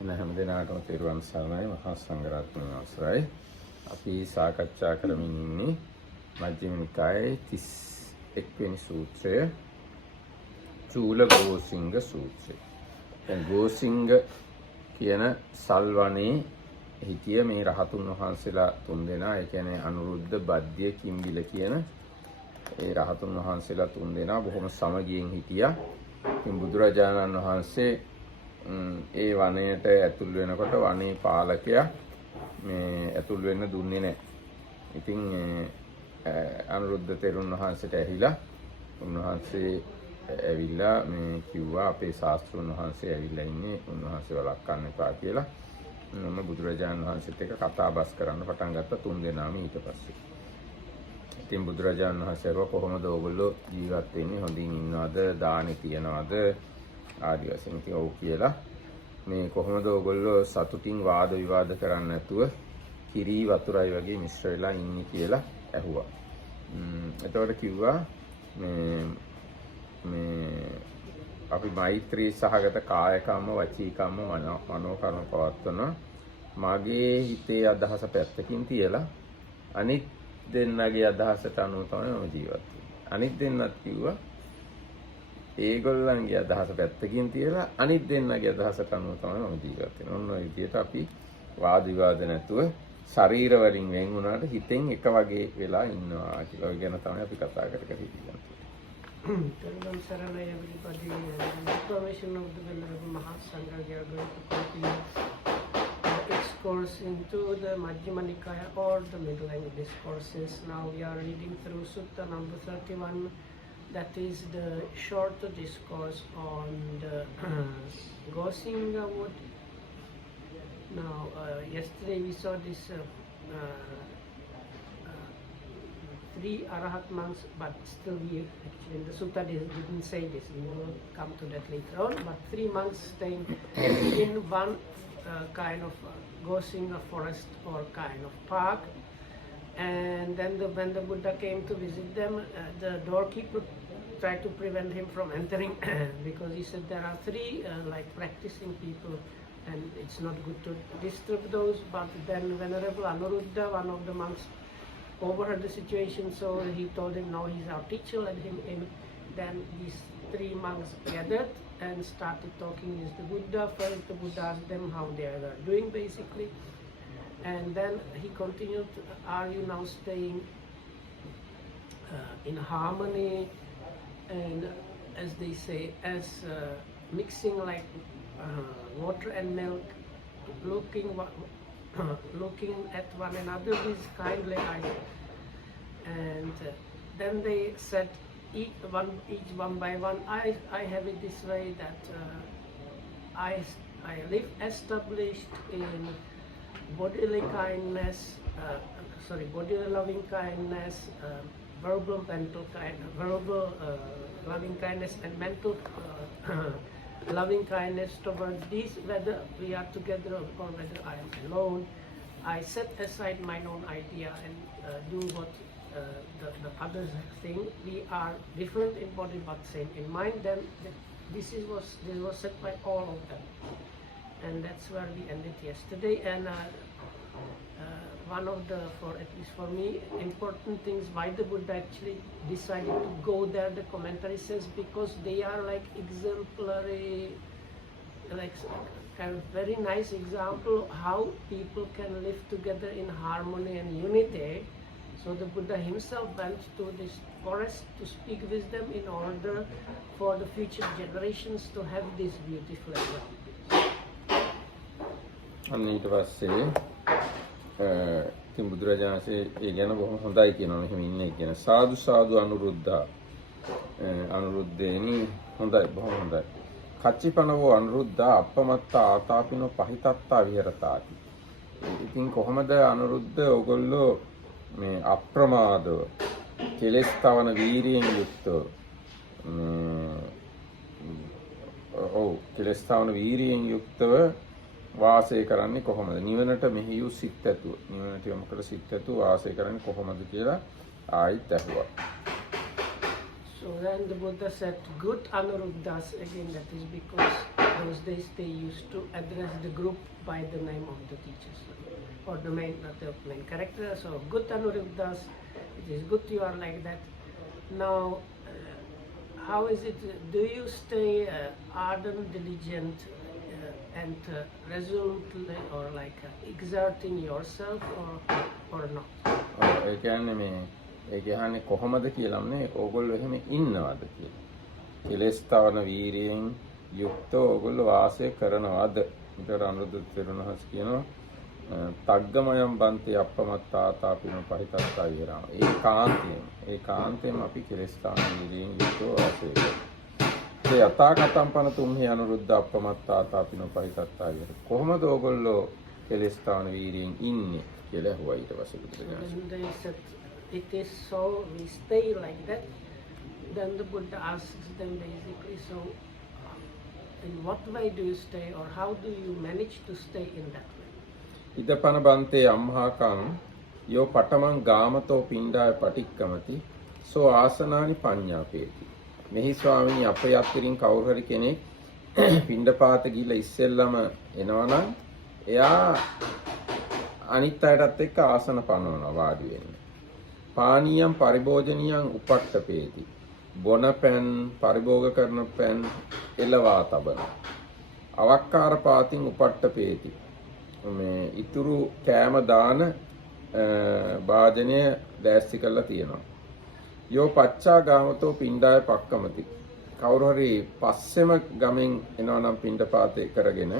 එන හැම දිනාටම තෙරුවන් සරණයි මහා සංඝරත්නයේ අවසරයි. අපි සාකච්ඡා කරමින් ඉන්නේ මජ්ක්‍ධිම නිකායේ 31 වෙනි සූත්‍රය චූලගෝසිංග සූත්‍රය. දැන් ගෝසිංග කියන සල්වනේ හිටිය මේ රහතුන් වහන්සේලා තුන්දෙනා, ඒ කියන්නේ අනුරුද්ධ, බද්ද්‍ය, කිම්බිල කියන ඒ රහතුන් වහන්සේලා තුන්දෙනා බොහොම සමගියෙන් හිටියා. ඉතින් බුදුරජාණන් වහන්සේ ඒ වනයේට ඇතුල් වෙනකොට වනේ පාලකයා මේ ඇතුල් වෙන්න දුන්නේ නැහැ. ඉතින් අනුරුද්ධ තෙරුන් වහන්සේට ඇහිලා උන්වහන්සේ ඇවිල්ලා මේ කිව්වා අපේ ශාස්ත්‍රඥ වහන්සේ ඇවිල්ලා ඉන්නේ, උන්වහන්සේ වළක්වන්න එපා කියලා. මම බුදුරජාණන් වහන්සේත් එක්ක කතා බස් කරන්න පටන් ගත්තා තුන් දෙනාම ඊට පස්සේ. ඉතින් බුදුරජාණන් වහන්සේ කොහොමද ඕගොල්ලෝ ජීවත් වෙන්නේ, හොඳින් ඉන්නවද, දානි තියනවද ආදි වශයෙන් ඉතින් ඔව් කියලා. මේ කොහොමද ඕගොල්ලෝ සතුටින් වාද විවාද කරන්නේ නැතුව කිරි වතුරයි වගේ මිශ්‍ර වෙලා ඉන්නේ කියලා ඇහුවා. එතකොට කිව්වා මේ අපි මෛත්‍රී සහගත කාය කම්ම, වචී කම්ම, මනෝ කර්ම පවත්වන මගේ හිතේ අදහස පැත්තකින් තියලා අනිත් දෙන්නගේ අදහසට අනුව තමයි මම ජීවත් වෙන්නේ. අනිත් දෙන්නත් කිව්වා ඒගොල්ලන්ගේ අදහස පැත්තකින් තියලා අනිත් දෙන්නගේ අදහසට අනුව තමයි මම ජීවත් වෙන්නේ. ඔන්න ඔය විදිහට අපි වාද විවාද නැතුව ශරීර වලින් වෙන් වුණාට හිතෙන් එක වගේ වෙලා ඉන්නවා කියලා. ඔය ගැන තමයි අපි කතා කරන්නේ. Telvam Saranaya everybody, information of the Venerable Mahasangha. We are going to continue the discourse into the Majjhima Nikaya or the middle length discourses. Now we are reading through Sutta number 31. That is the short discourse on the Gosinga wood. Now, yesterday we saw this three Arahat monks, but still we actually in the Sutta didn't say this. We will come to that later on. But 3 monks staying in one kind of Gosinga forest or kind of park. And then when the Buddha came to visit them, the doorkeeper tried to prevent him from entering because he said there are 3 like practicing people and it's not good to disturb those. But then Venerable Anuruddha, one of the monks, overheard the situation, so he told him, no, he's our teacher, let him in. Then these 3 monks gathered and started talking with the Buddha. First the Buddha asked them how they are doing basically. And then he continued, are you now staying in harmony and, as they say, as mixing like water and milk, looking at one another with kindly eyes. And then they said, each one by one, I have it this way that I live established in bodily kindness, bodily loving kindness, verbal loving kindness and mental loving kindness towards these, whether we are together or whether I am alone. I set aside my own idea and do what the others think. We are different in body but same in mind. Then this was said by all of them. And that's where we ended yesterday. And one of the, at least for me, important things why the Buddha actually decided to go there, the commentary says, because they are like exemplary, like kind of very nice example how people can live together in harmony and unity. So the Buddha himself went to this forest to speak with them in order for the future generations to have this beautiful example. ඊට පස්සේ ඉතින් බුදුරජාණන්සේ ඒ ගැන බොහොම හොඳයි කියනවා. මෙහෙම ඉන්නේ කියන සාදු සාදු අනුරුද්ධේනි හොඳයි, බොහොම හොඳයි. කච්චිපනවෝ අනුරුද්ධා අපමත්තා ආතාපිනෝ පහිතත්තා විහෙරතාති. ඉතින් කොහොමද අනුරුද්ධ ඔයගොල්ලෝ මේ අප්‍රමාදව කෙලෙස් තවන වීරියෙන් යුක්තව කෙලෙස් තවන වීරියෙන් යුක්තව වාසය කරන්නේ කොහොමද? නිවනට මෙහියු සිත් ඇතුව, නිවනට යොමුකර සිත් ඇතුව වාසය කරන්නේ කොහොමද කියලා ආයිත් ඇහුවා. So then the Buddha said, good Anuruddhas, again that is because those days they used to address the group by the name of the teachers or the main character. So good Anuruddhas, it is good you are like that. Now, how is it? Do you stay ardent, diligent, and resolutely, or like exerting yourself, or not? ඒ කියන්නේ මේ ඒ කියන්නේ කොහොමද කියලානේ ඕගොල්ලෝ එහෙම ඉන්නවද කියලා. කෙලස්තාවන වීරියෙන් යුක්තව ඕගොල්ලෝ වාසය කරනවද? ඊට අනුරුද්ධ තෙරුණහස් කියනවා තග්ගමයන් බන්තේ අප්පමත්තාතාපිනෝ පහිතත්තා විරාම. ඒකාන්තයෙන් අපි කෙලස්තාවන වීරියෙන් යුක්තව වාසය කරනවා. ඒ යථා කතම් පන තුම්හි අනුරුද්ධ අප්පමත්තාතාපිනෝ පහිතත්තා විරාම. කොහොමද ඕගොල්ලෝ කෙලස්තාවන වීරියෙන් ඉන්නේ කියලා හුවා ඊට පස්සේ බුදුසසුන. They said it is so, we stay like that. Then the Buddha asks them basically, so in what way do you stay, or how do you manage to stay in that way? ඉදපන බන්තේ අම්හාකං යෝ පඨමං ගාමතෝ පිණ්ඩාය පටික්කමති සෝ ආසනානි පඤ්ඤාපේති. මෙහි ස්වාමීනි අපේ අත්තිරින් කවුරු හරි කෙනෙක් පිණ්ඩපාත ගිහිල්ලා ඉස්සෙල්ලම එනවනම් එයා අනිත් අයටත් එක්ක ආසන පනවනවා වාඩි වෙන්න. පානීයම් පරිභෝජනියම් උපට්ඨපේති. බොන පෑන් පරිභෝග කරන පෑන් එලවා තබන. අවක්කාර පාතින් උපට්ඨපේති. මේ ඉතුරු කෑම දාන භාජනය දැස්ති කරලා තියෙනවා. යෝ පච්චා ගාමතෝ පිණ්ඩාය පක්කමති. කවුරු හරි පස්සෙම ගමෙන් එනවා නම් පිණ්ඩපාතේ කරගෙන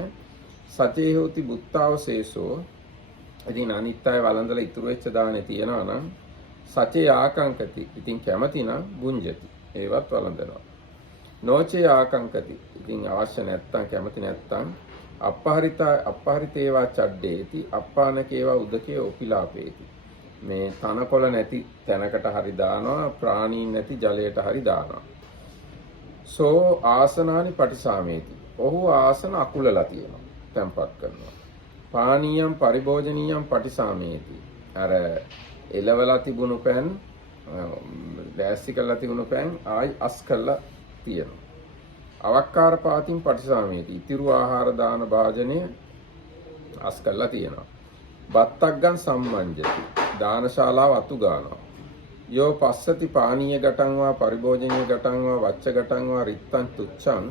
සචේ හෝති බුත්තාවශේෂෝ ඉතින් අනිත් අය වළඳලා ඉතුරු වෙච්ච දානේ තියනවා නම් සචේ ආකංකති. ඉතින් කැමති නම් බුංජති. ඒවත් වළඳනවා. නොචේ ආකංකති. ඉතින් අවශ්‍ය නැත්තම් කැමති නැත්තම් අපහරිතේවා චඩ්ඩේති අප්පානකේවා උදකේ ඔපිලාපේති. මේ තනකොළ නැති තැනකට හරි දානවා, ප්‍රාණීන් නැති ජලයට හරි දානවා. සෝ ආසනානි පටිසාමේති. ඔහු ආසන අකුලලා තියෙනවා. තැම්පත් කරනවා. පානීයම් පරිභෝජනීයම් පටිසාමේති. අර එලවලා තිබුණු පෑන් දැස්ති කරලා තිබුණු පෑන් ආයි අස් කරලා තියෙනවා. අවක්කාර පාතින් පටිසාමේති. ඉතිරු ආහාර දාන භාජනය අස් කරලා තියෙනවා. බත්තක්ගන් සම්මංජති. දානශාලාව අතු ගන්නවා. යෝ පස්සති පානීය ගටංවා පරිභෝජනීය ගටංවා වච්ච ගටංවා රිත්තං තුච්ඡං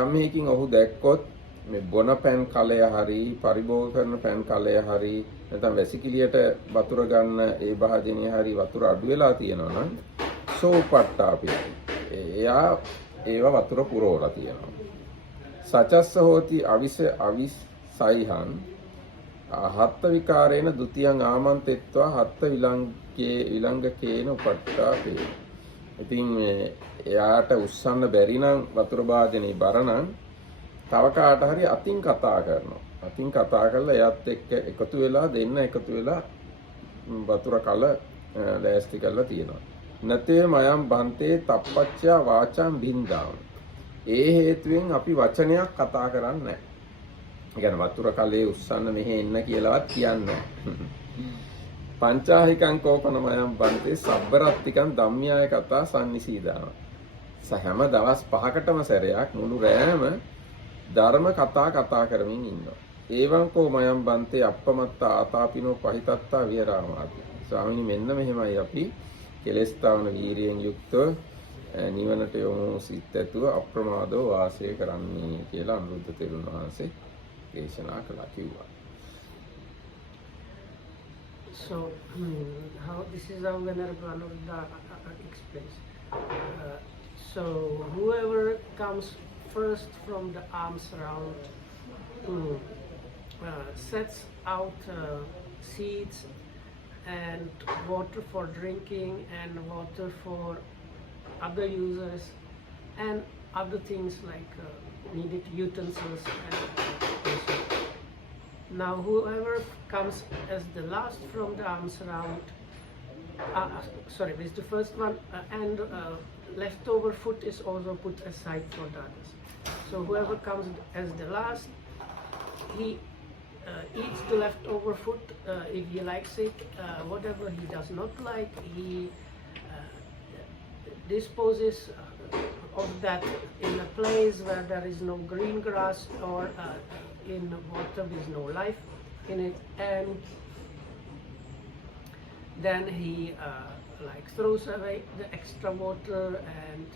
යම් හේකින් ඔහු දැක්කොත් මේ බොන පෑන් කලය හරි පරිභෝග කරන පෑන් කලය හරි නැත්නම් වැසිකිළියට වතුර ගන්න ඒ භාජනය හරි වතුර අඩු වෙලා තියෙනවා නම් සෝපට්ටාපි. එයා ඒව වතුර පුරවලා තියෙනවා. සචස්ස හෝති අවිසයිහං හත්ත විකාරේන ဒ ුතියං ආමන්තෙත්වා හත්ත විලංගකේන උපට්ඨාපේ. ඉතින් එයාට උස්සන්න බැරි නම් වතුර භාජනේ බර නම් තව කාට හරි අතින් කතා කරනවා. අතින් කතා කරලා එයාත් එක්ක එකතු වෙලා දෙන්න එකතු වෙලා වතුර කල ලෑස්ති කරලා තියෙනවා. නතේ මයම් බන්තේ තප්පච්චා වාචං බින්දාම. ඒ හේතුවෙන් අපි වචනයක් කතා කරන්නේ නැහැ. ඒ කියන්නේ වතුර කලේ උස්සන්න මෙහෙ එන්න කියලාවත් කියන්නේ නැහැ. පංචාහිකං කෝපන මයම් බන්තේ සබ්බරත්තිකං ධම්මියාය කතා සම්නිසීදාන. හැම දවස් 5කටම සැරයක් මුළු රෑම ධර්ම කතා කරමින් ඉන්නවා. ඒවං කෝ මයම් බන්තේ අප්පමත්ත ආතාපිනෝ පහිතත්තා විහරාමාති. ස්වාමීනි මෙන්න මෙහෙමයි අපි කෙලස්තාවන වීරියෙන් යුක්තව නිවනට යොමු සිත් ඇතුව අප්‍රමාදව වාසය කරන්නේ කියලා අනුරුද්ධ තෙරුන් වහන්සේ දේශනා කළා කිව්වා. So how this is how Venerable Anuruddha explains. So whoever comes first from the alms round sets out seeds and water for drinking and water for other users and other things like needed utensils and so. Now whoever comes as the last from the alms round, this is the first one, and leftover food is also put aside for the others. So whoever comes as the last, he eats the leftover food if he likes it. Whatever he does not like, he disposes of that in a place where there is no green grass or in water with no life in it, and then he like throws away the extra water and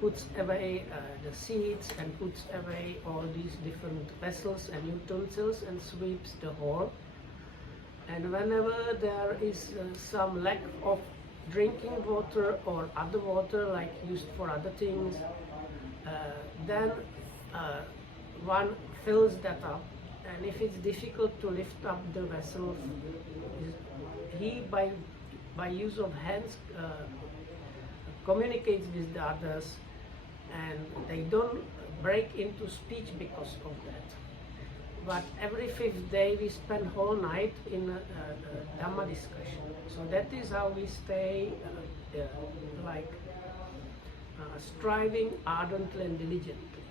puts away the seeds and puts away all these different vessels and utensils and sweeps the hall. And whenever there is some lack of drinking water or other water like used for other things, then one fills that up. And if it's difficult to lift up the vessel, he by use of hands communicates with the others, and they don't break into speech because of that. But every 5th day we spend whole night in a Dhamma discussion. So that is how we stay like striving ardently and diligently.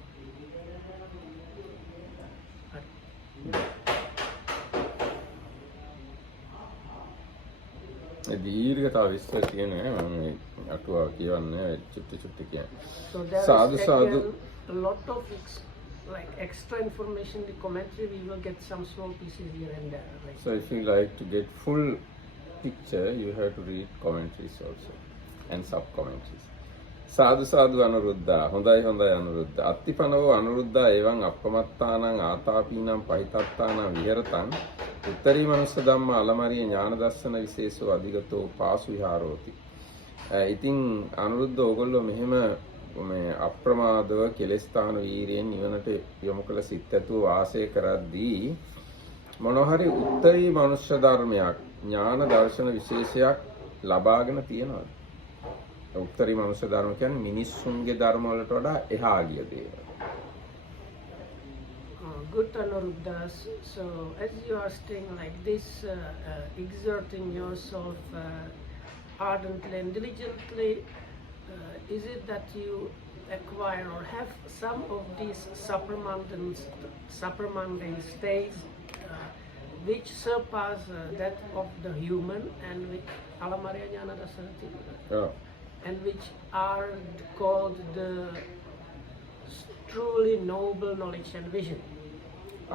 දීර්ඝතාව විස්තර කියන්නේ මම අටුවා කියවන්නේ චුට්ටි කියන්නේ. So there සාදු is සාදු again a lot of like extra information in the commentary. We will get some small pieces here and there. Right? So if you like to get full picture, you have to read commentaries also and sub commentaries. සාදු සාදු අනුරුද්ධා හොඳයි හොඳයි අනුරුද්ධ අත්තිපනවෝ අනුරුද්ධා එවං අප්පමත්තානං ආතාපීනං පහිතත්තානං විහෙරතං උත්තරී මනුස්ස ධම්ම අලමරිය ඥාන දර්ශන විශේෂෝ අධිගතෝ පාසු විහාරෝති. ඉතින් අනුරුද්ධ ඕගොල්ලෝ මෙහෙම මේ අප්‍රමාදව කෙලස්ථාන වීරියෙන් නිවනට යොමු කළ සිත් ඇතුව වාසය කරද්දී මොනවා හරි උත්තරී මනුෂ්‍ය ධර්මයක් ඥාන දර්ශන විශේෂයක් ලබාගෙන තියෙනවද? උත්තරී මනුෂ්‍ය ධර්ම කියන්නේ මිනිස්සුන්ගේ ධර්ම වලට වඩා එහා ගිය දේවල්. Good Anuruddha. So as you are staying like this, exerting yourself ardently and diligently, is it that you acquire or have some of these supramundane states which surpass that of the human and which Alamariya Jnana Dasanati, and which are called the truly noble knowledge and vision?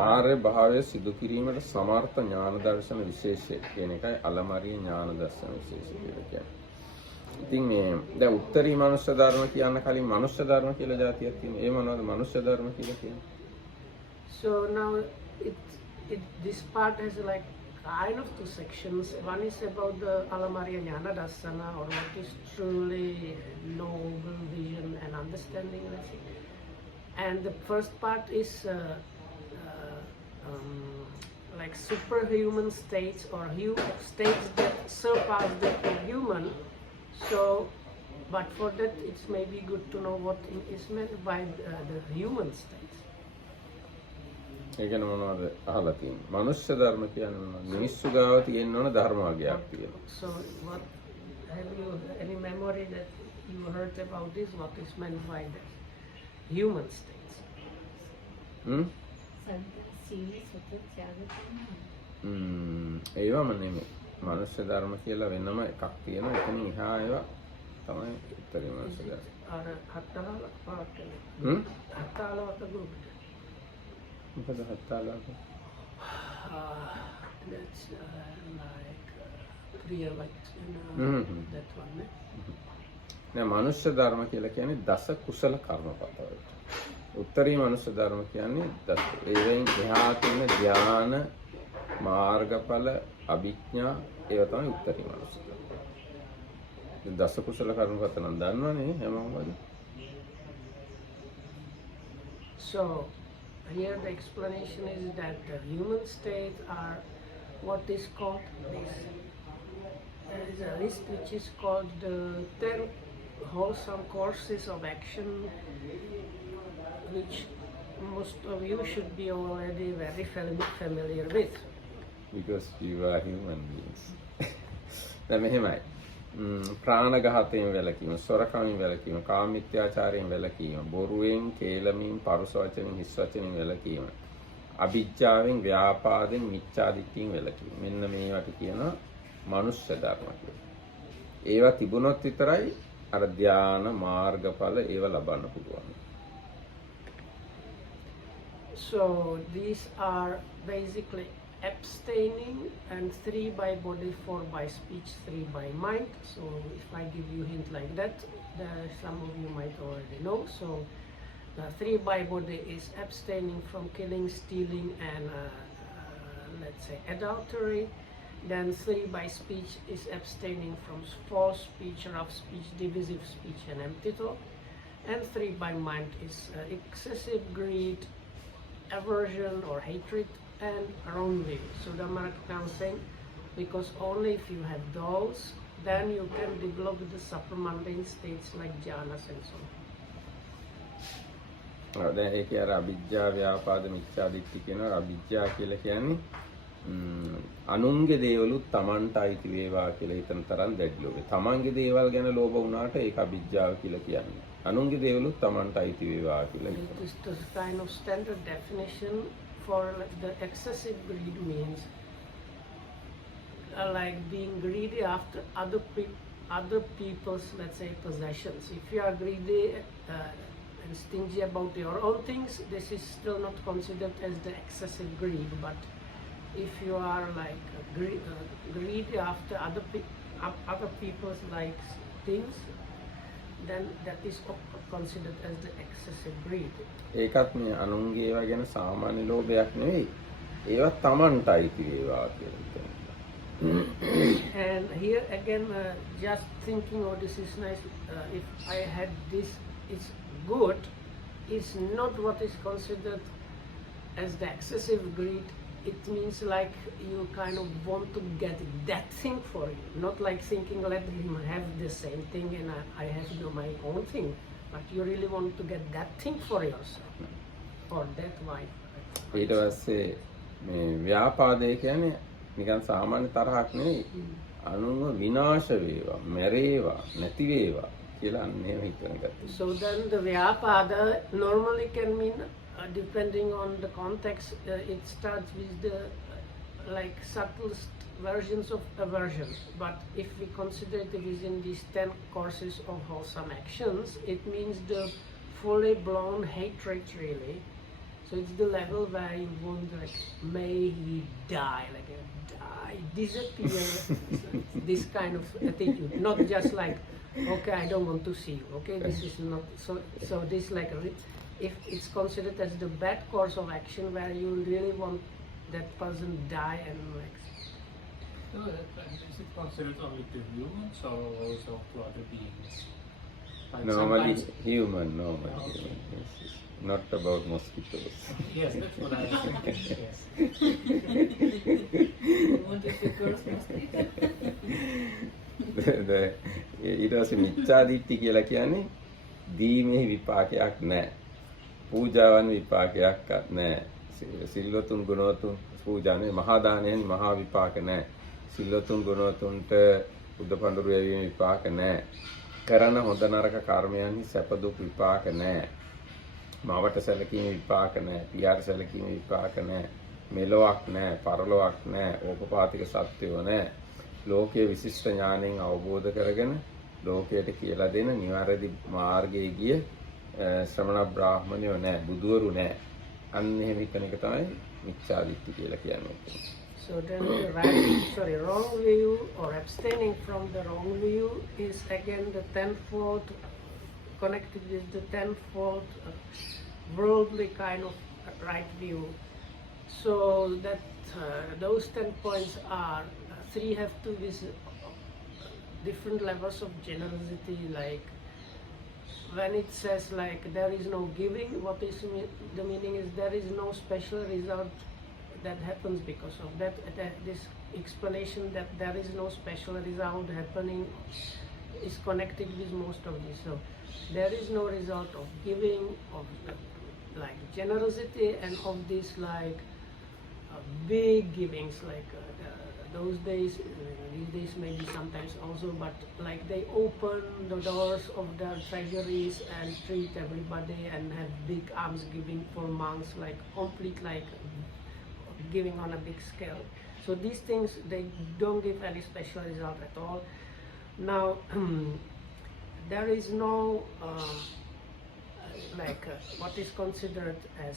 ආර්ය භාවය සිදු කිරීමට සමර්ථ ඥාන දර්ශන විශේෂය කියන එකයි අලමරිය ඥාන දර්ශන විශේෂය කියලා කියන්නේ. ඉතින් මේ දැන් උත්තරී මනුෂ්‍ය ධර්ම කියන්න කලින් මනුෂ්‍ය ධර්ම කියලා જાතියක් තියෙනවා. ඒ මොනවද මනුෂ්‍ය ධර්ම කියලා කියන්නේ? So now this part has like kind of two sections. One is about the Alamariya Jnana Darsana, or what is truly noble vision and understanding. And the first part is like superhuman states or states that surpass the human. So, but for that it's maybe good to know what is meant by the human states. ඒ කියන්නේ මොනවද අහලා තියෙන්නේ? මනුෂ්‍ය ධර්ම කියන්නේ මොනවද? මිනිස්සු ගාව තියෙන්න ඕන ධර්ම වර්ගයක් තියෙනවා. So what have you any memory that you heard about this? What is meant by the human states? ඒවම නෙමෙයි. මනුෂ්‍ය ධර්ම කියලා වෙනම එකක් තියෙනවා. එතනින් එහා ඒවා තමයි උත්තරී මනුෂ්‍ය ධර්ම. අර හත්තාල පාට. හත්තාලවත ගෲප්. මොකද හත්තාලවත? That's like Kriya Vach, that one. නෑ මනුෂ්‍ය ධර්ම කියලා කියන්නේ දස කුසල කර්මපතවලට. උත්තරී මනුෂ්‍ය ධර්ම කියන්නේ දස ඒවෙන් එහා තියෙන ධ්‍යාන මාර්ගඵල අභිඥා ඒවා තමයි උත්තරී මනුෂ්‍ය ධර්ම. දස කුසල කර්මපත නම් දන්නවනේ හැමෝම. So here the explanation is that the human states are what is called this. There is a list which is called the 10 wholesome courses of action, which most of you should be already very familiar with. Because you are human beings. දැන් මෙහෙමයි. ප්‍රාණඝාතයෙන් වැළකීම, සොරකමින් වැළකීම, කාමමිත්‍යාචාරයෙන් වැළකීම, බොරුවෙන්, කේලමින්, පරුස වචනෙන්, හිස් වචනෙන් වැළකීම, අවිජ්ජාවෙන්, ව්‍යාපාදෙන්, මිච්ඡාදිට්ඨියෙන් වැළකීම. මෙන්න මේවට කියනවා මනුෂ්‍ය ධර්ම කියලා. ඒවා තිබුණොත් විතරයි අර ධ්‍යාන මාර්ගඵල ඒව ලබන්න පුළුවන්. So these are basically abstaining, and 3 by body, 4 by speech, 3 by mind. So if I give you hint like that, some of you might already know. So the 3 by body is abstaining from killing, stealing, and let's say adultery. Then 3 by speech is abstaining from false speech, rough speech, divisive speech, and empty talk. And 3 by mind is excessive greed, aversion or hatred, and wrong view. So the Markan saying, because only if you have those, then you can develop the supramundane states like jhanas and so on. දැන් ඒකේ අර අවිජ්ජා ව්‍යාපාද මිච්ඡා දිට්ඨි කියනවා. අවිජ්ජා කියලා කියන්නේ අනුන්ගේ දේවලුත් Tamanට අයිති වේවා කියලා හිතන තරම් දැඩි ලෝභය. Tamanගේ දේවල් ගැන ලෝභ වුණාට ඒක අවිජ්ජාව කියලා කියන්නේ. අනුන්ගේ දේවලුත් Tamanට අයිති වේවා කියලා හිතනවා. This is the kind of standard definition for the excessive greed means like being greedy after other people's, let's say, possessions. If you are greedy and stingy about your own things, this is still not considered as the excessive greed. But if you are like greedy after other people's like things, then that is considered as the excessive greed. ඒකත් මේ අනුන්ගේ ඒවා ගැන සාමාන්‍ය ලෝභයක් නෙවෙයි. ඒවා Tamanට අයිති වේවා කියලා හිතනවා. And here again, just thinking, oh, this is nice. If I had this, it's good. It's not what is considered as the excessive greed. It means like you kind of want to get that thing for you, not like thinking let him have the same thing and I have my own thing, but you really want to get that thing for yourself, for that wife. ඊට පස්සේ මේ ව්‍යාපාදේ කියන්නේ නිකන් සාමාන්‍ය තරහක් නෙවෙයි. අනුන්ව විනාශ වේවා, මැරේවා, නැති වේවා කියලා අන්න එහෙම හිතන ගතිය. So then the vyapada normally can mean depending on the context, it starts with the like subtlest versions of aversion. But if we consider it within these 10 courses of wholesome actions, it means the fully blown hatred really. So it's the level where you want like, may he die, like die, disappear. This kind of attitude, not just like, okay, I don't want to see you. Okay, this is not so. So this like if it's considered as the bad course of action where you really want that person die and like. No, is it considered only to humans or also to other beings? Like Normally sometimes- human, normally Okay. human. Yes. Not about mosquitoes. Yes, that's what I was thinking. Yes. What if it goes mosquito? ඊට පස්සේ මිච්ඡා දිට්ඨි කියලා කියන්නේ දීමේ විපාකයක් නැහැ. පූජාවන් විපාකයක් නැහැ. සිල්වතුන් ගුණවතුන් පූජානේ මහා දානයෙන් මහා විපාක නැහැ. සිල්වතුන් ගුණවතුන්ට බුද්ධ පඬුරු යැවීම විපාක නැහැ. කරන හොඳ නරක කර්මයන්හි සැප දුක් විපාක නැහැ. මවට සැලකීම විපාක නැහැ. පියාට සැලකීම විපාක නැහැ. මෙලොවක් නැහැ, පරලොවක් නැහැ, ඕපපාතික සත්‍යෝ නැහැ. ලෝකයේ විශිෂ්ට ඥාණයෙන් අවබෝධ කරගෙන ලෝකයට කියලා දෙන නිවැරදි මාර්ගයේ ගිය ශ්‍රමණ බ්‍රාහ්මණයෝ නැහැ, බුදුවරු නැහැ. අන්න එහෙම හිතන එක තමයි මිච්ඡා දිට්ඨි කියලා කියන්නේ. So then the wrong view or abstaining from the wrong view is again the tenfold, connected with the tenfold worldly kind of right view. So that those 10 points are, 3 have to be different levels of generosity, like when it says like there is no giving, what is the meaning is there is no special result that happens because of that. This explanation that there is no special result happening is connected with most of this. So there is no result of giving, of like generosity, and of this like big givings, like those days, these days maybe sometimes also, but like they open the doors of their treasuries and treat everybody and have big alms giving for months, like complete like giving on a big scale. So these things, they don't give any special result at all. Now there is no what is considered as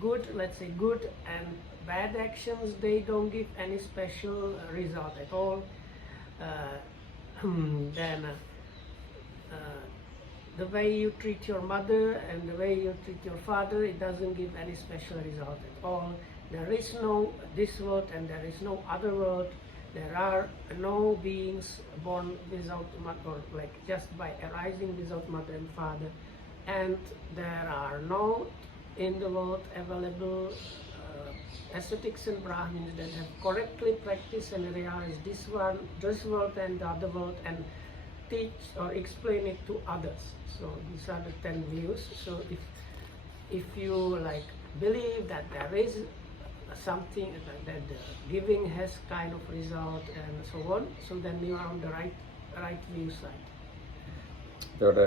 good, let's say good and bad actions. They don't give any special result at all. Then the way you treat your mother and the way you treat your father, it doesn't give any special result at all. There is no this world and there is no other world. There are no beings born without mother, or like just by arising without mother and father. And there are no in the world available ascetics and Brahmins that have correctly practiced and realized this world and the other world and teach or explain it to others. So these are the 10 views. So if you like believe that there is something that giving has kind of result and so on, so then you are on the right view side. එතකොට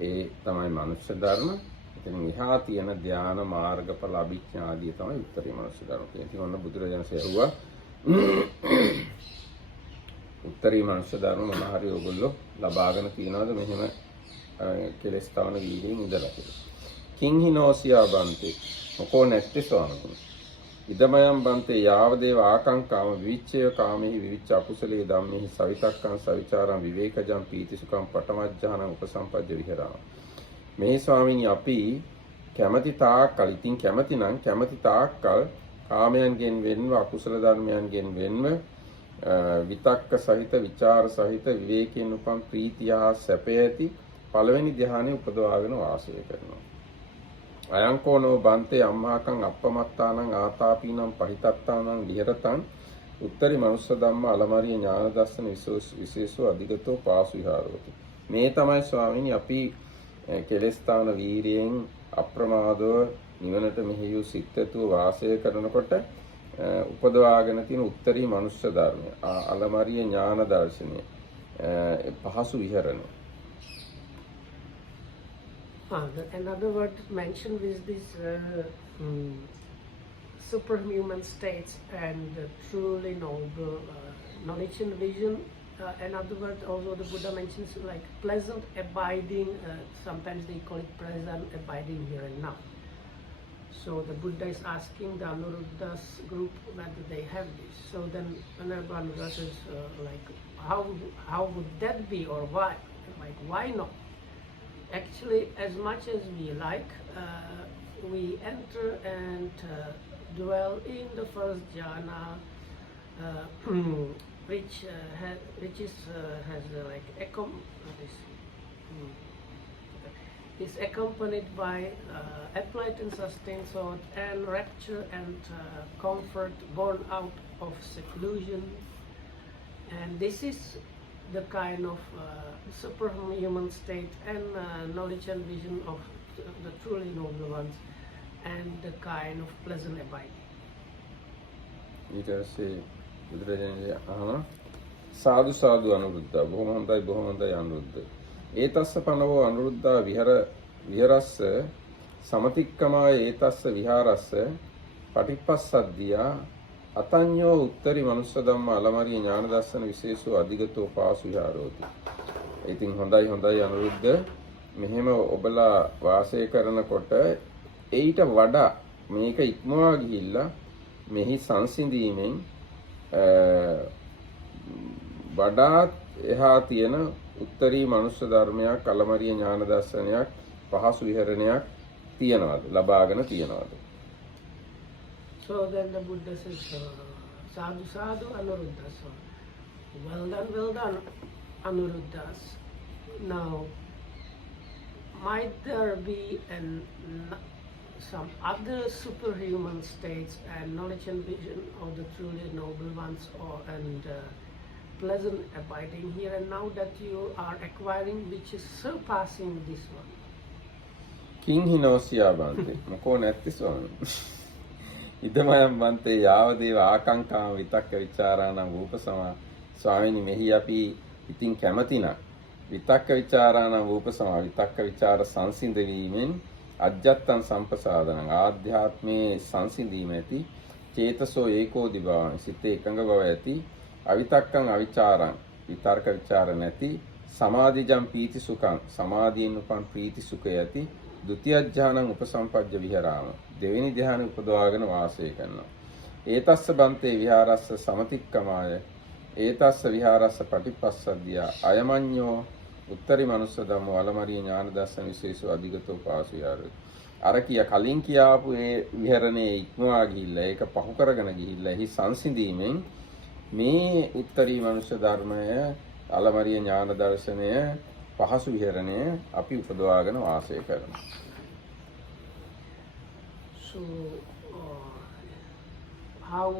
ඒ තමයි මනුෂ්‍ය ධර්ම. ඉතින් එහා තියෙන ධාන මාර්ගඵල අභිඥා ආදී තමයි උත්තරී මනුෂ්‍ය ධර්ම කියන්නේ. ඉතින් ඔන්න බුදුරජාණන්සේ ඇහුවා උත්තරී මනුෂ්‍ය ධර්ම මොන හරි ඔයගොල්ලෝ ලබාගෙන තියනවද මෙහෙම කෙලස් තවන වීර්යයෙන් ඉඳලා කියලා. කිං හිනෝසියා බන්තේ මොකෝ නැත්තේ ස්වාමීනි. ඉදමයන් බන්තේ යාවදේව ආකංකාම විවිච්ඡය කාමෙහි විවිච්ඡ අකුසලේ ධම්මෙහි සවිතක්කං සවිචාරං විවේකජං පීතිසුඛං පඨමඥානං උපසම්පජ්ජ විහෙරාම. මේ ස්වාමීනි අපි කැමැති තාක්කල්, ඉතින් කැමැති නම් කැමැති තාක්කල් කාමයන්ගෙන් වෙන්ව අකුසල ධර්මයන්ගෙන් වෙන්ව විතක්ක සහිත විචාර සහිත විවේකයෙන් උපන් ප්‍රීතිය හා සැපය ඇති පළවෙනි ධ්‍යානෙ උපදවාගෙන වාසය කරනවා. අයංකෝනෝ බන්තේ අම්මාකං අප්පමත්තානං ආතාපීනං පහිතත්තානං විහෙරතං උත්තරී මනුස්ස ධම්ම අලමරිය ඥාන දර්ශන විශේෂෝ අධිගතෝ පාසු විහාරෝති. මේ තමයි ස්වාමීනි අපි කෙලස්තාවන වීරියෙන් අප්‍රමාදව නිවනට මෙහෙයු සිත්තුව වාසය කරනකොට උපදවාගෙන තියෙන උත්තරී මනුස්ස ධර්මය අලමරිය ඥාන දර්ශනය පහසු විහරණය. Another word mentioned is this superhuman states and truly noble knowledge and vision. Another word also the Buddha mentions like pleasant abiding. Sometimes they call it pleasant abiding here and now. So the Buddha is asking the Anuruddha's group whether they have this. So then another one verses like how would that be or why? Like why not? Actually, as much as we like, we enter and dwell in the first jhana, which is accompanied by applied and sustained thought and rapture and comfort born out of seclusion, and this is the kind of superhuman state and knowledge and vision of the truly noble ones and the kind of pleasant abiding. ඊට පස්සේ බුදුරජාණන් අහනවා සාදු සාදු අනුරුද්ධ බොහොම හොඳයි අනුරුද්ධ. ඒතස්ස පනවෝ අනුරුද්ධා විහරස්ස සමතික්කමාය ඒතස්ස විහාරස්ස පටිපස්සද්ධියා අතඤ්ඤෝ උත්තරී මනුස්ස ධම්ම අලමරිය ඥාන දර්ශන විශේෂෝ අධිගතෝ පාසු විහාරෝති. ඉතින් හොඳයි අනුරුද්ධ මෙහෙම ඔබලා වාසය කරනකොට ඊට වඩා මේක ඉක්මවා ගිහිල්ලා මෙහි සංසිඳීමෙන් වඩාත් එහා තියෙන උත්තරී මනුස්ස ධර්මයක් අලමරිය ඥාන දර්ශනයක් පහසු විහරණයක් තියනවාද ලබාගෙන තියනවාද. So then the Buddha says, sadhu sadhu Anuruddha. So well done Anuruddhas. Now might there be some other superhuman states and knowledge and vision of the truly noble ones and pleasant abiding here and now that you are acquiring which is surpassing this one? King Hinosia Bante, Moko Nettiswan. ඉදමයන් බන්තේ යාවදේව ආකංකාම විතක්ක විචාරාණං රූපසමා ස්වාමීනි මෙහි අපි ඉතින් කැමතිනම් විතක්ක විචාරාණං රූපසමා විතක්ක විචාර සංසිඳවීමෙන් අජ්ජත්තං සම්පසාදනං ආධ්‍යාත්මේ සංසිඳීම ඇති චේතසෝ ඒකෝදි බවං සිතේ එකඟ බව ඇති අවිතක්කං අවිචාරං විතර්ක විචාර නැති සමාධිජම් පීති සුඛං සමාධියෙන් උපන් ප්‍රීති සුඛය ඇති ဒုတိယ ධානං උපසම්පජ්ජ විහරාම දෙවෙනි ධානය උපදවාගෙන වාසය කරනවා. ඒතස්ස බන්තේ විහාරස්ස සමතික්කමාය ඒතස්ස විහාරස්ස පටිපස්සද්ධිය අයමඤ්ඤෝ උත්තරී මනුස්ස ධම්ම වලමරිය ඥාන දර්ශන විශේෂෝ අධිගතෝ පාසුයාර. අර කලින් කියාපු ඒ විහරණේ ඉක්මවා ගිහිල්ලා ඒක පහු කරගෙන ගිහිල්ලා එහි සංසිඳීමෙන් මේ උත්තරී මනුස්ස ධර්මය අලමරිය ඥාන දර්ශනය පහසු විහරණය අපි උපදවාගෙන වාසය කරනවා. So how,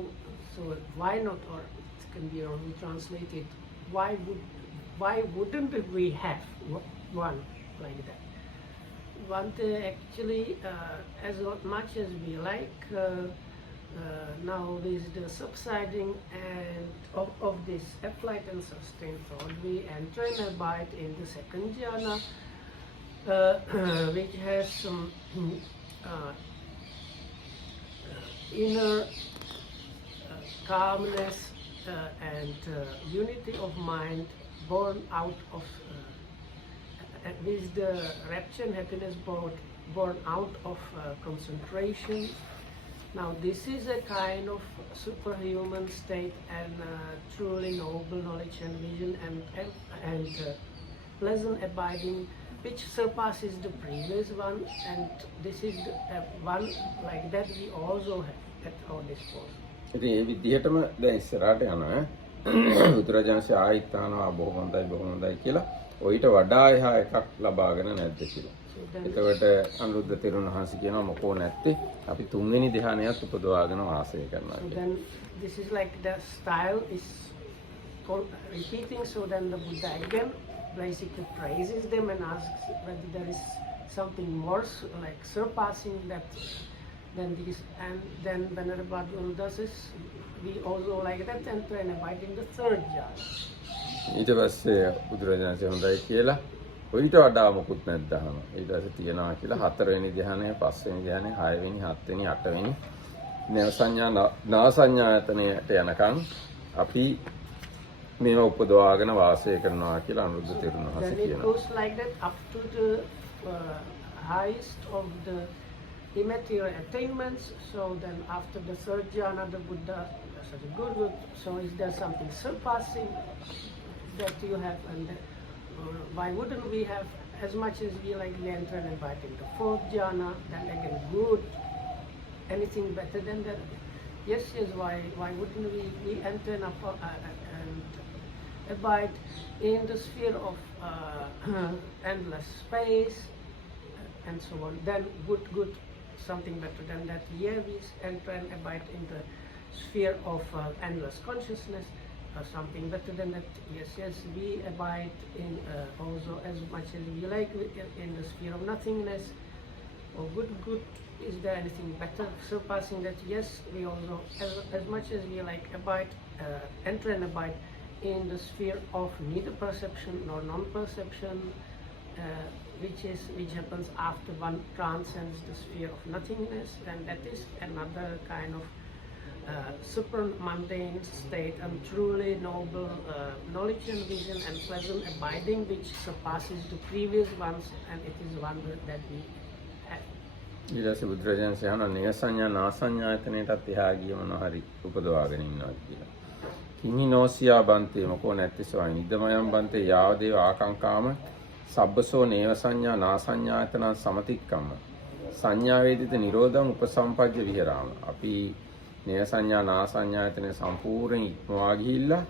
so why not, or it can be only translated, why wouldn't we have one like that? One actually, as much as we like, now with the subsiding and of this applied and sustained thought, we enter and abide in the second jhana, which has some inner calmness and unity of mind born out of with the rapture and happiness born out of concentration. Now this is a kind of superhuman state and truly noble knowledge and vision and pleasant abiding which surpasses the previous one, and this is the, one like that we also have at our disposal. ඉතින් මේ විදිහටම දැන් ඉස්සරහට යනවා බුදුරජාණන්සේ ආයිත් අහනවා බොහොම හොඳයි කියලා ඔయిత වඩා එහා එකක් ලබාගෙන නැද්ද කියලා. එතකොට අනුරුද්ධ තෙරුන් වහන්සේ කියනවා මොකෝ නැත්තේ අපි තුන්වෙනි ධ්‍යානයත් උපදවාගෙන වාසය කරනවා. So then this is like the style is repeating, so then the Buddha again basically praises them and asks whether there is something more like surpassing that than this, and then Venerable Arjuna does this, we also like that enter and abide in the third jhana. ඊට පස්සේ බුදුරජාණන්සේ හොඳයි කියලා ඔయిత වඩා මොකුත් නැද්ද අහනවා. ඊට පස්සේ තියනවා කියලා හතරවෙනි ධ්‍යානය, පස්වෙනි ධ්‍යානය, හයවෙනි, හත්වෙනි, අටවෙනි නව සංඥා නා සංඥායතනයට යනකම් අපි මේව උපදවාගෙන වාසය කරනවා කියලා අනුරුද්ධ තෙරුන් වහන්සේ Then it කියනවා. goes like that up to the highest of the immaterial attainments. So then after the third jhana, the Buddha says, good. So is there something surpassing that you have? And why wouldn't we have, as much as we like, we enter and abide in the fourth jhana, then again good, anything better than that? Yes, why wouldn't we enter and abide in the sphere of endless space and so on? Then good, something better than that. Here we enter and abide in the sphere of endless consciousness, or something better than that. Yes, we abide in also as much as we like in the sphere of nothingness. Or good, is there anything better surpassing that? Yes, we also as much as we like abide, enter and abide in the sphere of neither perception nor non-perception, which happens after one transcends the sphere of nothingness, and that is another kind of super mundane state and truly noble knowledge and vision and pleasant abiding which surpasses the previous ones, and it is one that we have. ඊට පස්සේ බුදුරජාණන්සේ අහනවා නේව සංඥා නා සංඥායතනයටත් එහා ගිය මොනවා හරි උපදවාගෙන ඉන්නවා කියලා. කිංහි නෝසියා බන්තේ මොකෝ නැත්ති සවයි නිදමයන් බන්තේ යාවදේව ආකංකාම සබ්බසෝ නේව සංඥා නා සංඥායතන සමතික්කම්ම සංඥා වේදිත නිරෝධං උපසම්පජ්ජ විහෙරාම. අපි නේව සංඥා නා සංඥායතන සම්පූර්ණ ඉක්මවා ගිහිල්ලා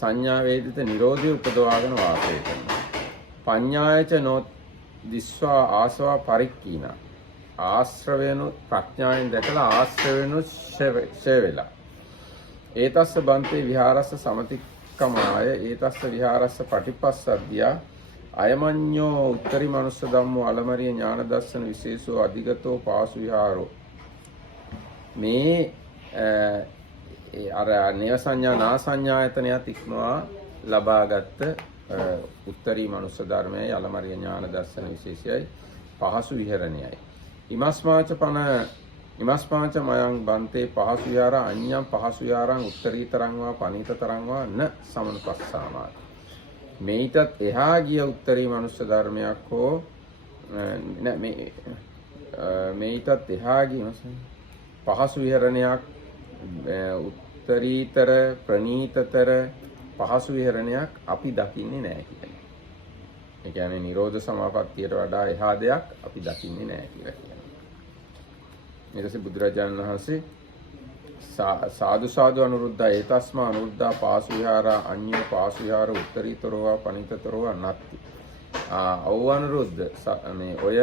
සංඥා වේදිත නිරෝධය උපදවාගෙන වාසය කරනවා. පඤ්ඤායච නෝ දිස්වා ආසවා පරික්කීනා ආශ්‍රවයනු ප්‍රඥාවෙන් දැකලා ආශ්‍රවයනු ඡය වෙලා ඒතස්ස බන්තේ විහාරස්ස සමතික්කමාය ඒතස්ස විහාරස්ස පටිපස්සද්ධිය අයමඤ්ඤෝ උත්තරී මනුස්ස ධම්මෝ අලමරිය ඥාන දර්ශන විශේෂෝ අධිගතෝ පාසු විහාරෝ. මේ අර නේව සංඥා නා සංඥායතනයත් ඉක්මවා ලබාගත් උත්තරී මනුස්ස ධර්මයයි අලමරිය ඥාන දර්ශන විශේෂයයි පහසු විහරණයයි. ඉමස්මාච මයං බන්තේ පහසු විහාර අඤ්ඤං පහසු විහාරං උත්තරීතරං වා පනීතතරං වා න සමනුපස්සාමාති. මේටත් එහා ගිය උත්තරී මනුෂ්‍ය ධර්මයක් හෝ මේටත් එහා ගිය පහසු විහරණයක් උත්තරීතර ප්‍රණීතතර පහසු විහරණයක් අපි දකින්නේ නැහැ කියන්නේ. ඒ කියන්නේ නිරෝධ සමාපත්තියට වඩා එහා දෙයක් අපි දකින්නේ නැහැ කියලා කියන්නේ. ඊට පස්සේ බුදුරජාණන් වහන්සේ සාදු සාදු අනුරුද්ධා ඒතස්මා අනුරුද්ධා පාසු විහාරා අඤ්ඤෝ පාසු විහාර උත්තරීතරෝවා පණිතතරෝවා නත්ති. අවු අනුරුද්ධ මේ ඔය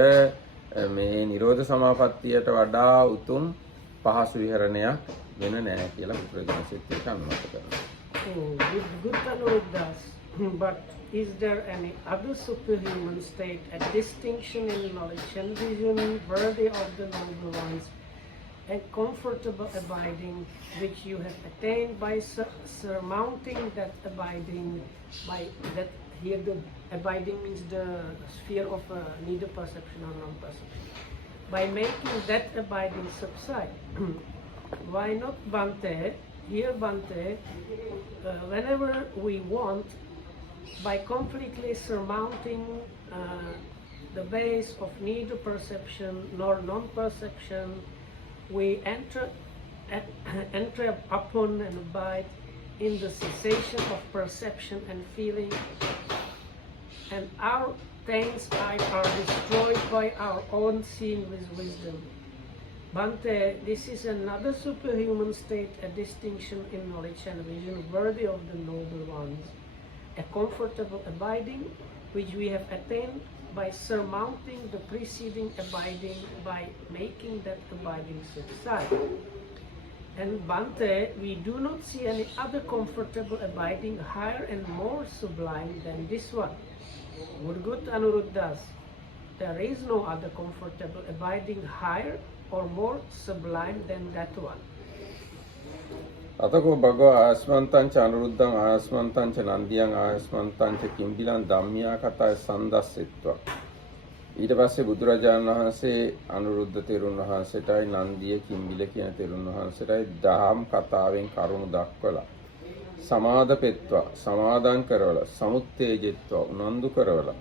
මේ නිරෝධ සමාපත්තියට වඩා උතුම් පහසු විහරණයක් වෙන නැහැ කියලා බුදුරජාණන් වහන්සේ අනුමත කරනවා. Good anuruddhas, but is there any other superhuman state, a distinction in knowledge and vision worthy of the noble ones, and comfortable abiding which you have attained by surmounting that abiding, by that here the abiding means the sphere of neither perception or non-perception, by making that abiding subside? Why not Bhante? Here Bhante, whenever we want, by completely surmounting the base of neither perception nor non-perception, we enter upon and abide in the cessation of perception and feeling, and our pains are destroyed by our own seeing with wisdom. Bhante, this is another superhuman state, a distinction in knowledge and vision worthy of the noble ones, a comfortable abiding which we have attained by surmounting the preceding abiding, by making that abiding subside. And Bhante, we do not see any other comfortable abiding higher and more sublime than this one. Good Anuruddhas, there is no other comfortable abiding higher or more sublime than that one. අතකෝ භගව ආස්මන්තංච අනුරුද්ධං ආස්මන්තංච නන්දියං ආස්මන්තංච කිම්බිලං ධම්මියා කතා සන්දස්සෙත්වා. ඊට පස්සේ බුදුරජාණන් වහන්සේ අනුරුද්ධ තෙරුන් වහන්සේටයි නන්දිය කිම්බිල කියන තෙරුන් වහන්සේටයි දහම් කතාවෙන් කරුණු දක්වලා සමාදපෙත්වා සමාදන් කරවලා සමුත්තේජෙත්වා උනන්දු කරවලා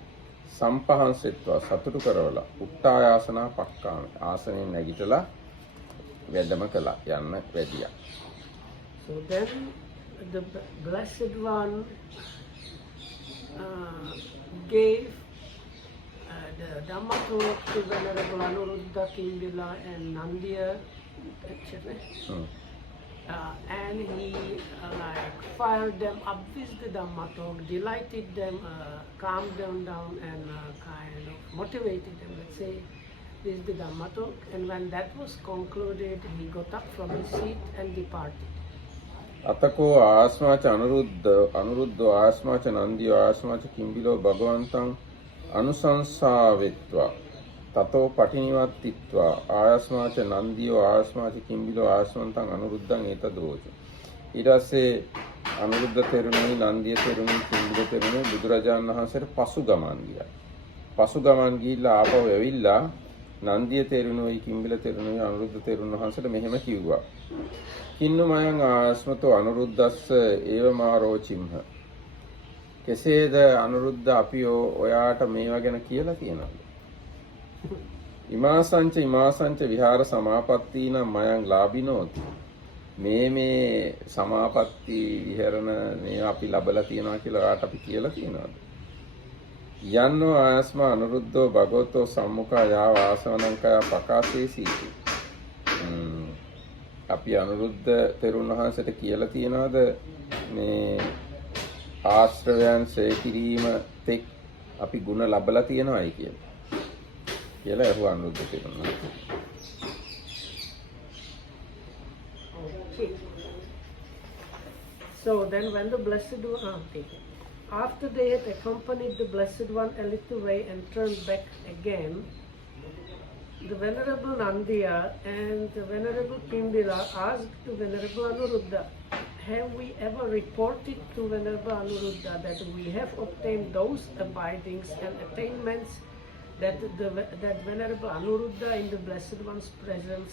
සම්පහන්සෙත්වා සතුටු කරවලා උත්තායාසනා පක්කාම ආසනෙන් නැගිටලා වැඩම කළා යන්න වැඩියා. So then the Blessed One gave the Dhamma talk to Venerable Anuruddha, Kimbila and Nandiya, and he fired them up with the Dhamma talk, delighted them, calmed them down and kind of motivated them, let's say, with the Dhamma talk. And when that was concluded, he got up from his seat and departed. අතකෝ ආස්මාච අනුරුද්ධෝ ආස්මාච නන්දියෝ ආස්මාච කිම්බිලෝ භගවන්තං අනුසංසාවෙත්වා තතෝ පටිනිවත්තිත්වා ආස්මාච නන්දියෝ ආස්මාච කිම්බිලෝ ආස්මන්තං අනුරුද්ධං ඒතදෝච. ඊට පස්සේ අනුරුද්ධ තෙරුණුයි නන්දිය තෙරුණුයි කිම්බිල තෙරුණුයි බුදුරජාණන් වහන්සේට පසු ගමන් ගියා. පසු ගමන් ගිහිල්ලා ආපහු ඇවිල්ලා නන්දිය තෙරුණුයි කිම්බිල තෙරුණුයි අනුරුද්ධ තෙරුණ වහන්සේට මෙහෙම කිව්වා. කින්නු මයං ආස්මතෝ අනුරුද්ධස්ස ඒව මාරෝචිම්හ. කෙසේද අනුරුද්ධ අපි ඔයාට මේවා ගැන කියලා කියනවද? ඉමාසංච විහාර සමාපත්තීනම් මයං ලාභිනෝති. මේ සමාපatti විහරණ මේ අපි ලබලා තියනවා කියලා ඔයාට අපි කියලා කියනවද? යන්නෝ ආස්මා අනුරුද්ධෝ භගවතෝ සම්මුඛා යාව ආසවනංකය පකාසේසීති. අපි අනුරුද්ධ තෙරුන් වහන්සේට කියලා තියනවාද මේ ආශ්‍රවයන් සේ කිරීම තෙක් අපි ගුණ ලබලා තියනවායි කියලා ඇහුවා අනුරුද්ධ තෙරුන් වහන්සේ. Okay. So then when the Blessed One, after they had accompanied the Blessed One a little way and turned back again, the Venerable Nandiya and the Venerable Kimbila asked the Venerable Anuruddha, have we ever reported to Venerable Anuruddha that we have obtained those abidings and attainments that Venerable Anuruddha in the Blessed One's presence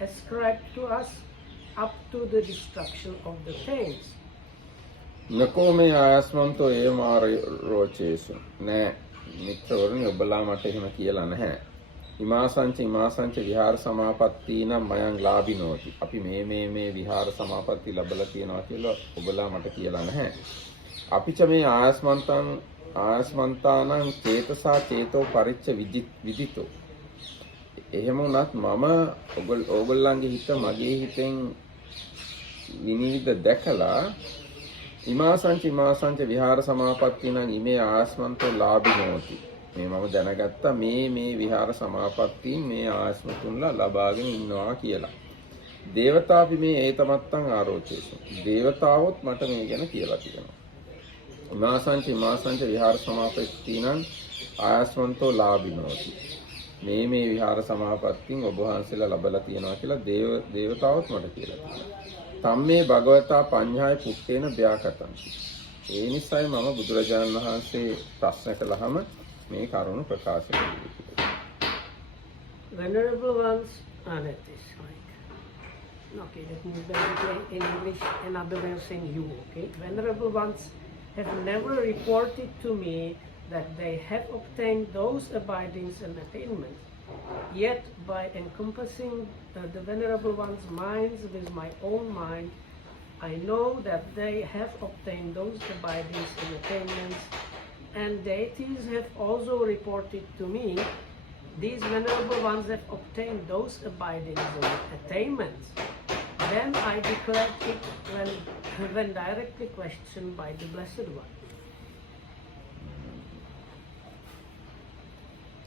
ascribed to us up to the destruction of the pains? නකෝ මේ ආයස්මන්තෝ ඒ මාර රෝචේසු නෑ මිත්‍රවරුනි ඔබලා මට එහෙම කියලා නැහැ. ඉමාසංච විහාර සමාපatti නම් මයන් ලාභිනෝති. අපි මේ විහාර සමාපatti ලැබලා තියෙනවා කියලා ඔබලා මට කියලා නැහැ. අපිච මේ ආයස්මන්තානං චේතසා චේතෝ පරිච්ඡ විදිතෝ. එහෙම වුණත් මම ඕගොල්ලන්ගේ හිත මගේ හිතෙන් විනිවිද දැකලා ඉමාසංච විහාර සමාපatti නම් ඉමේ ආයස්මන්තෝ ලාභිනෝති. මේ මම දැනගත්තා මේ විහාර සමාපatti මේ ආයස්මතුන්ලා ලබාගෙන ඉන්නවා කියලා. දේවතාපි මේ ඒතමත්තං ආරෝචේසු. දේවතාවොත් මට මේ ගැන කියලා තියෙනවා. ඉමාසංච විහාර සමාපatti නම් ආයස්මන්තෝ ලාභිනෝති. මේ විහාර සමාපත්තින් ඔබ වහන්සේලා ලබලා තියෙනවා කියලා දේවතාවොත් මට කියලා තියෙනවා. තම්මේ භගවතා පඤ්ඤාය පුත්තේන ව්‍යාකතන්ති. ඒ නිසායි මම බුදුරජාණන් වහන්සේ ප්‍රශ්න කළාම මේ කරුණ ප්‍රකාශ කළේ. Venerable ones, let this like. Okay, let me better in English another way of saying you. Okay, venerable ones have never reported to me that they have obtained those abidings and attainments. Yet, by encompassing the Venerable One's minds with my own mind, I know that they have obtained those abidings and attainments, and deities have also reported to me, these Venerable Ones have obtained those abidings and attainments. Then I declared it when directly questioned by the Blessed One.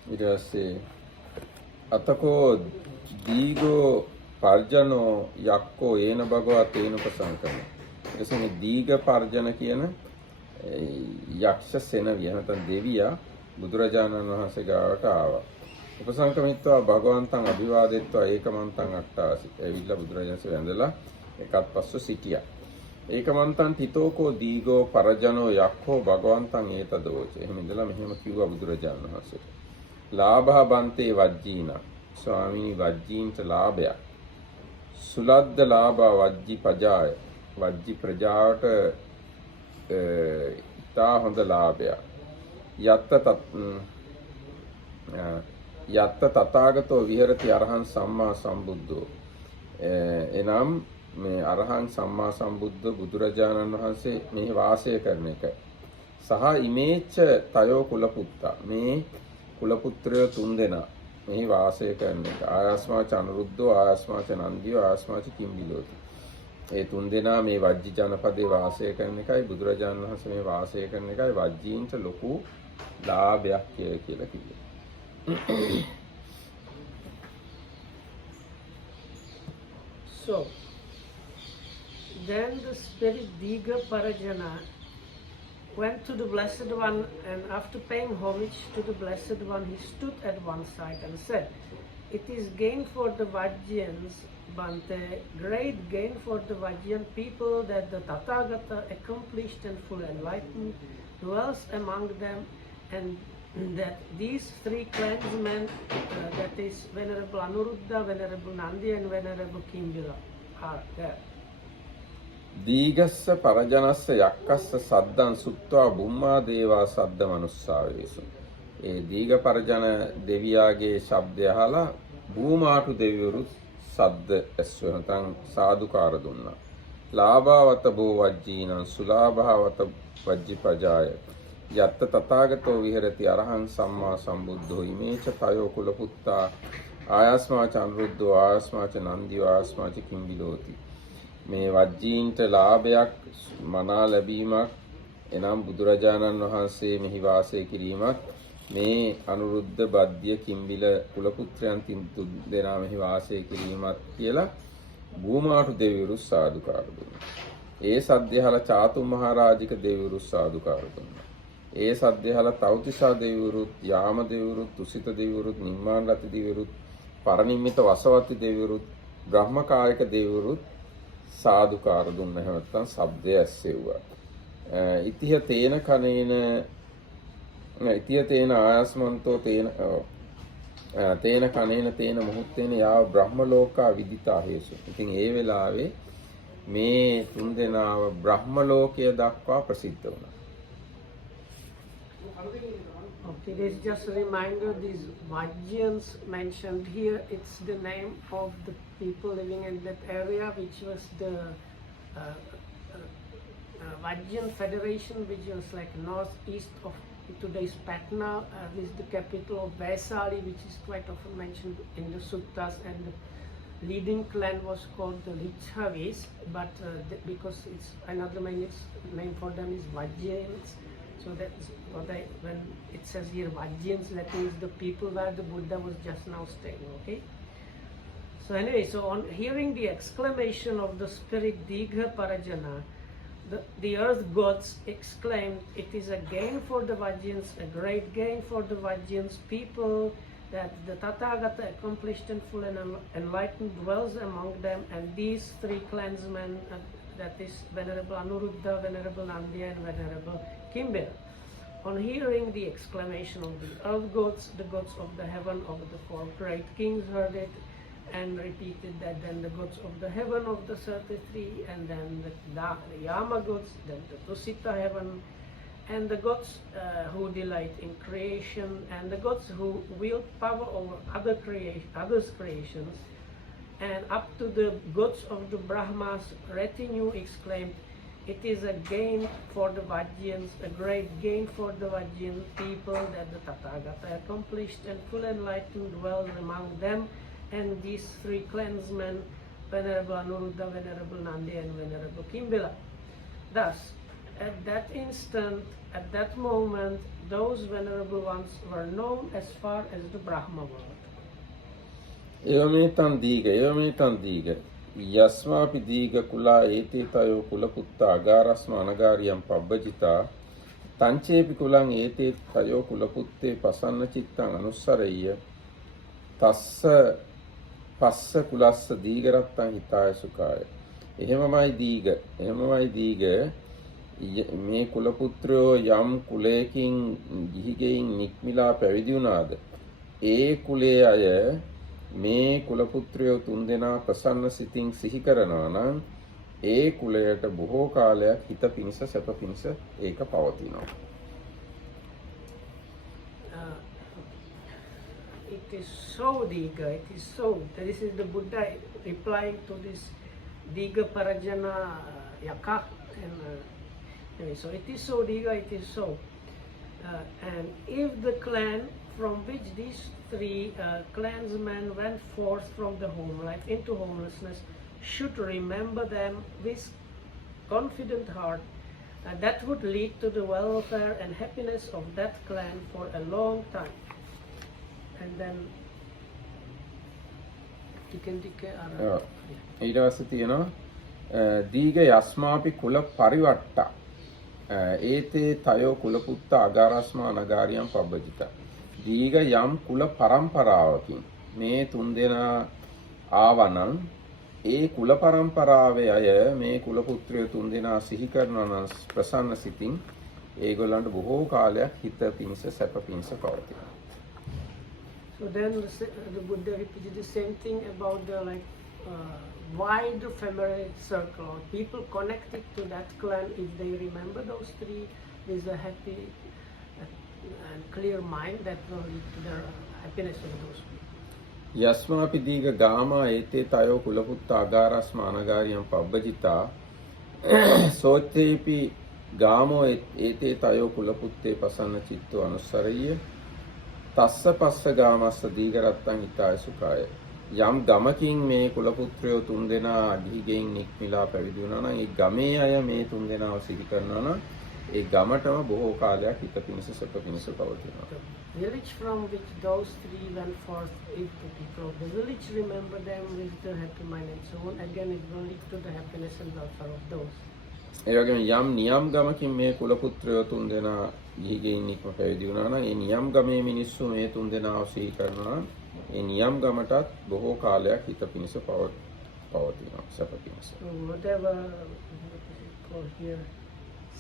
ඊට පස්සේ අතකෝ දීගෝ පර්ජනෝ යක්කෝ ඒන භගවා තේන උපසංකම. එතකොට මේ දීග පර්ජන කියන යක්ෂ සෙනවිය නැත්නම් දෙවියා බුදුරජාණන් වහන්සේ ගාවට ආවා. උපසංකමිත්වා භගවන්තං අභිවාදෙත්වා ඒකමන්තං අට්ඨාසි. ඇවිල්ලා බුදුරජාණන්සේ වැඳලා එකත් පස්ව සිටියා. ඒකමන්තං තිතෝකෝ දීගෝ පරජනෝ යක්ඛෝ භගවන්තං ඒතදෝච. එහෙම ඉඳලා මෙහෙම කිව්වා බුදුරජාණන් වහන්සේ. ලාභා බන්තේ වජ්ජීන ස්වාමීනි වජ්ජීන්ට ලාභයක්. සුලද්ද ලාභා වජ්ජි පජාය. වජ්ජි ප්‍රජාවට ඉතා හොඳ ලාභයක්. යත්ත තථාගතෝ විහෙරති අරහං සම්මා සම්බුද්ධෝ. එනම් මේ අරහං සම්මා සම්බුද්ධ බුදුරජාණන් වහන්සේ මෙහි වාසය කරන එක. සහ ඉමේච්ච තයෝ කුලපුත්තා. මේ කුලපුත්‍රයෝ තුන්දෙනා මෙහි වාසය කරන එක. ආයස්මාච අනුරුද්ධෝ ආයස්මාච නන්දියෝ ආයස්මාච කිම්බිලෝති. ඒ තුන්දෙනා මේ වජ්ජි ජනපදේ වාසය කරන එකයි බුදුරජාණන් වහන්සේ මේ වාසය කරන එකයි වජ්ජීන්ට ලොකු ලාභයක් කියලා කිව්වේ. So, then the spirit Diga Parajana went to the Blessed One, and after paying homage to the Blessed One, he stood at one side and said, "It is gain for the Vajjayans, Bante, great gain for the Vajjayan people that the Tathagata, accomplished and full enlightened, dwells among them, and that these three clansmen, that is Venerable Anuruddha, Venerable Nandi, and Venerable Kimbila, are there." දීගස්ස පරජනස්ස යක්කස්ස සද්දං සුත්වා බුම්මා දේවා සද්ද මනුස්සාවේසු. ඒ දීග පරජන දෙවියාගේ ශබ්දය අහලා භූමාටු දෙවිවරු සද්ද ඇස්සුව නැත්නම් සාදුකාර දුන්නා. ලාභාවත බෝ වජ්ජීනං සුලාභාවත වජ්ජි පජාය. යත්ත තථාගතෝ විහෙරති අරහං සම්මා සම්බුද්ධෝ ඉමේච තයෝ කුලපුත්තා ආයස්මාච අනුරුද්ධෝ ආයස්මාච නන්දියෝ ආයස්මාච කිම්බිලෝති. මේ වජ්ජීන්ට ලාභයක් මනා ලැබීමක් එනම් බුදුරජාණන් වහන්සේ මෙහි වාසය කිරීමක් මේ අනුරුද්ධ බද්ධිය කිම්බිල කුලපුත්‍රයන් දෙනා මෙහි වාසය කිරීමක් කියලා භූමාටු දෙවිවරු සාදුකාර දුන්නා. ඒ සද්දයහල චාතු මහරජික දෙවිවරු සාදුකාර දුන්නා. ඒ සද්දයහල තෞතිසා දෙවිවරුත් යාම දෙවිවරුත් තුසිත දෙවිවරුත් නිම්මානලති දෙවිවරුත් පරනිම්මිත වසවති දෙවිවරුත් බ්‍රහ්මකායක දෙවිවරුත් සාදුකාර දුන්න. නැත්නම් ශබ්දය ඇස්සෙව්වා. ඉතිහ තේන කනේන ඉතිහ තේන ආයස්මන්තෝ තේන කනේන තේන මුහුත්තේන යාව බ්‍රහ්ම ලෝකා විදිතා හේසු. ඉතින් ඒ වෙලාවේ මේ තුන්දෙනාව බ්‍රහ්ම ලෝකය දක්වා ප්‍රසිද්ධ වුණා. Okay, this is just a reminder, these Vajjans mentioned here, it's the name of the people living in that area, which was the Vajjan Federation, which was like northeast of today's Patna. This is the capital of Vaisali, which is quite often mentioned in the suttas, and the leading clan was called the Lichavis, but because it's another name for them is Vajjans. So that's what when it says here Vajjans, that means the people where the Buddha was just now staying, okay? So anyway, so on hearing the exclamation of the spirit Digha Parajana, the earth gods exclaimed, it is a gain for the Vajjans, a great gain for the Vajjans people, that the Tathagata accomplished and full and enlightened dwells among them, and these three clansmen, that is Venerable Anuruddha, Venerable Nandya, and Venerable Kimbira. On hearing the exclamation of the earth gods, the gods of the heaven of the four great kings heard it and repeated that. Then the gods of the heaven of the 33, and then the Yama gods, then the Tusita heaven, and the gods who delight in creation, and the gods who wield power over others' creations, and up to the gods of the Brahma's retinue exclaimed, it is a gain for the Vajjans, a great gain for the Vajjan people, that the Tathagata accomplished and full enlightened dwells among them, and these three clansmen, Venerable Anuruddha, Venerable Nandya, and Venerable Kimbila. Thus, at that instant, at that moment, those venerable ones were known as far as the Brahma world. එවමෙතන් දීග යස්මාපි දීග කුලා ඒතේ තයෝ කුලපුත්තා අගාරස්ම අනගාරියම් පබ්බජිතා තංචේපි කුලං ඒතේ තයෝ කුලපුත්තේ පසන්න චිත්තං අනුස්සරෙය්‍ය තස්ස පස්ස කුලස්ස දීගරත්තං හිතාය සුඛාය. එහෙමමයි දීග මේ කුලපුත්‍රයෝ යම් කුලයකින් ගිහිගෙයින් නික්මිලා පැවිදි වුණාද ඒ කුලයේ අය මේ කුලපුත්‍රයෝ තුන්දෙනා ප්‍රසන්න සිතින් සිහි කරනවා නම් ඒ කුලයට බොහෝ කාලයක් හිත පිණිස සැප පිණිස ඒක පවතිනවා. It is so, Diga, it is so. This is the Buddha replying to this Diga Parajana Yaka. And anyway, so it is so, Diga, it is so. And if the clan from which these three clansmen went forth from the home life into homelessness should remember them with confident heart, that would lead to the welfare and happiness of that clan for a long time. And then ඊට පස්සේ තියෙනවා දීග යස්මාපි කුල පරිවට්ටා ඒතේ තයෝ කුලපුත්තා අගාරස්ම අනගාරියම් පබ්බජිතා. දීග යම් කුල පරම්පරාවකින් මේ තුන්දෙනා ආවනම් ඒ කුල පරම්පරාවේ අය මේ කුල පුත්‍රයෝ තුන්දෙනා සිහි කරනවා නම් ප්‍රසන්න සිතින් ඒගොල්ලන්ට බොහෝ කාලයක් හිත පිණිස සැප පිණිස පවතිනවා. So then the Buddha repeated the same thing about the wide family circle, or people connected to that clan, if they remember those three with a happy and clear mind, that will lead to the happiness of those people. යස්මාපි දීග ගාමා ඒතේ තයෝ කුලපුත්තා අගාරස්ම අනගාරියම් පබ්බජිතා සෝත්තේපි ගාමෝ ඒතේ තයෝ කුලපුත්තේ පසන්න චිත්තෝ අනුස්සරෙය්‍ය තස්ස පස්ස ගාමස්ස දීගරත්තං හිතාය සුඛාය. යම් ගමකින් මේ කුලපුත්‍රයෝ තුන්දෙනා ගිහිගෙයින් නික්මිලා පැවිදි වුණා නම් ඒ ගමේ අය මේ තුන්දෙනාව සිහි කරනවා නම් ඒ ගමටම බොහෝ කාලයක් හිත පිණිස සැප පිණිස පවතිනවා. The village from which those three went forth, if the people of the village remember them with the happy mind and so on, again it will lead to the happiness and welfare of those. ඒ වගේම යම් නියම් ගමකින් මේ කුලපුත්‍රයෝ තුන්දෙනා ගිහිගෙයින් නික්ම පැවිදි වුණා නම් ඒ නියම් ගමේ මිනිස්සු මේ තුන්දෙනාව සිහි කරනවා නම් ඒ නියම් ගමටත් බොහෝ කාලයක් හිත පිණිස පවතිනවා සැප පිණිස. So whatever called here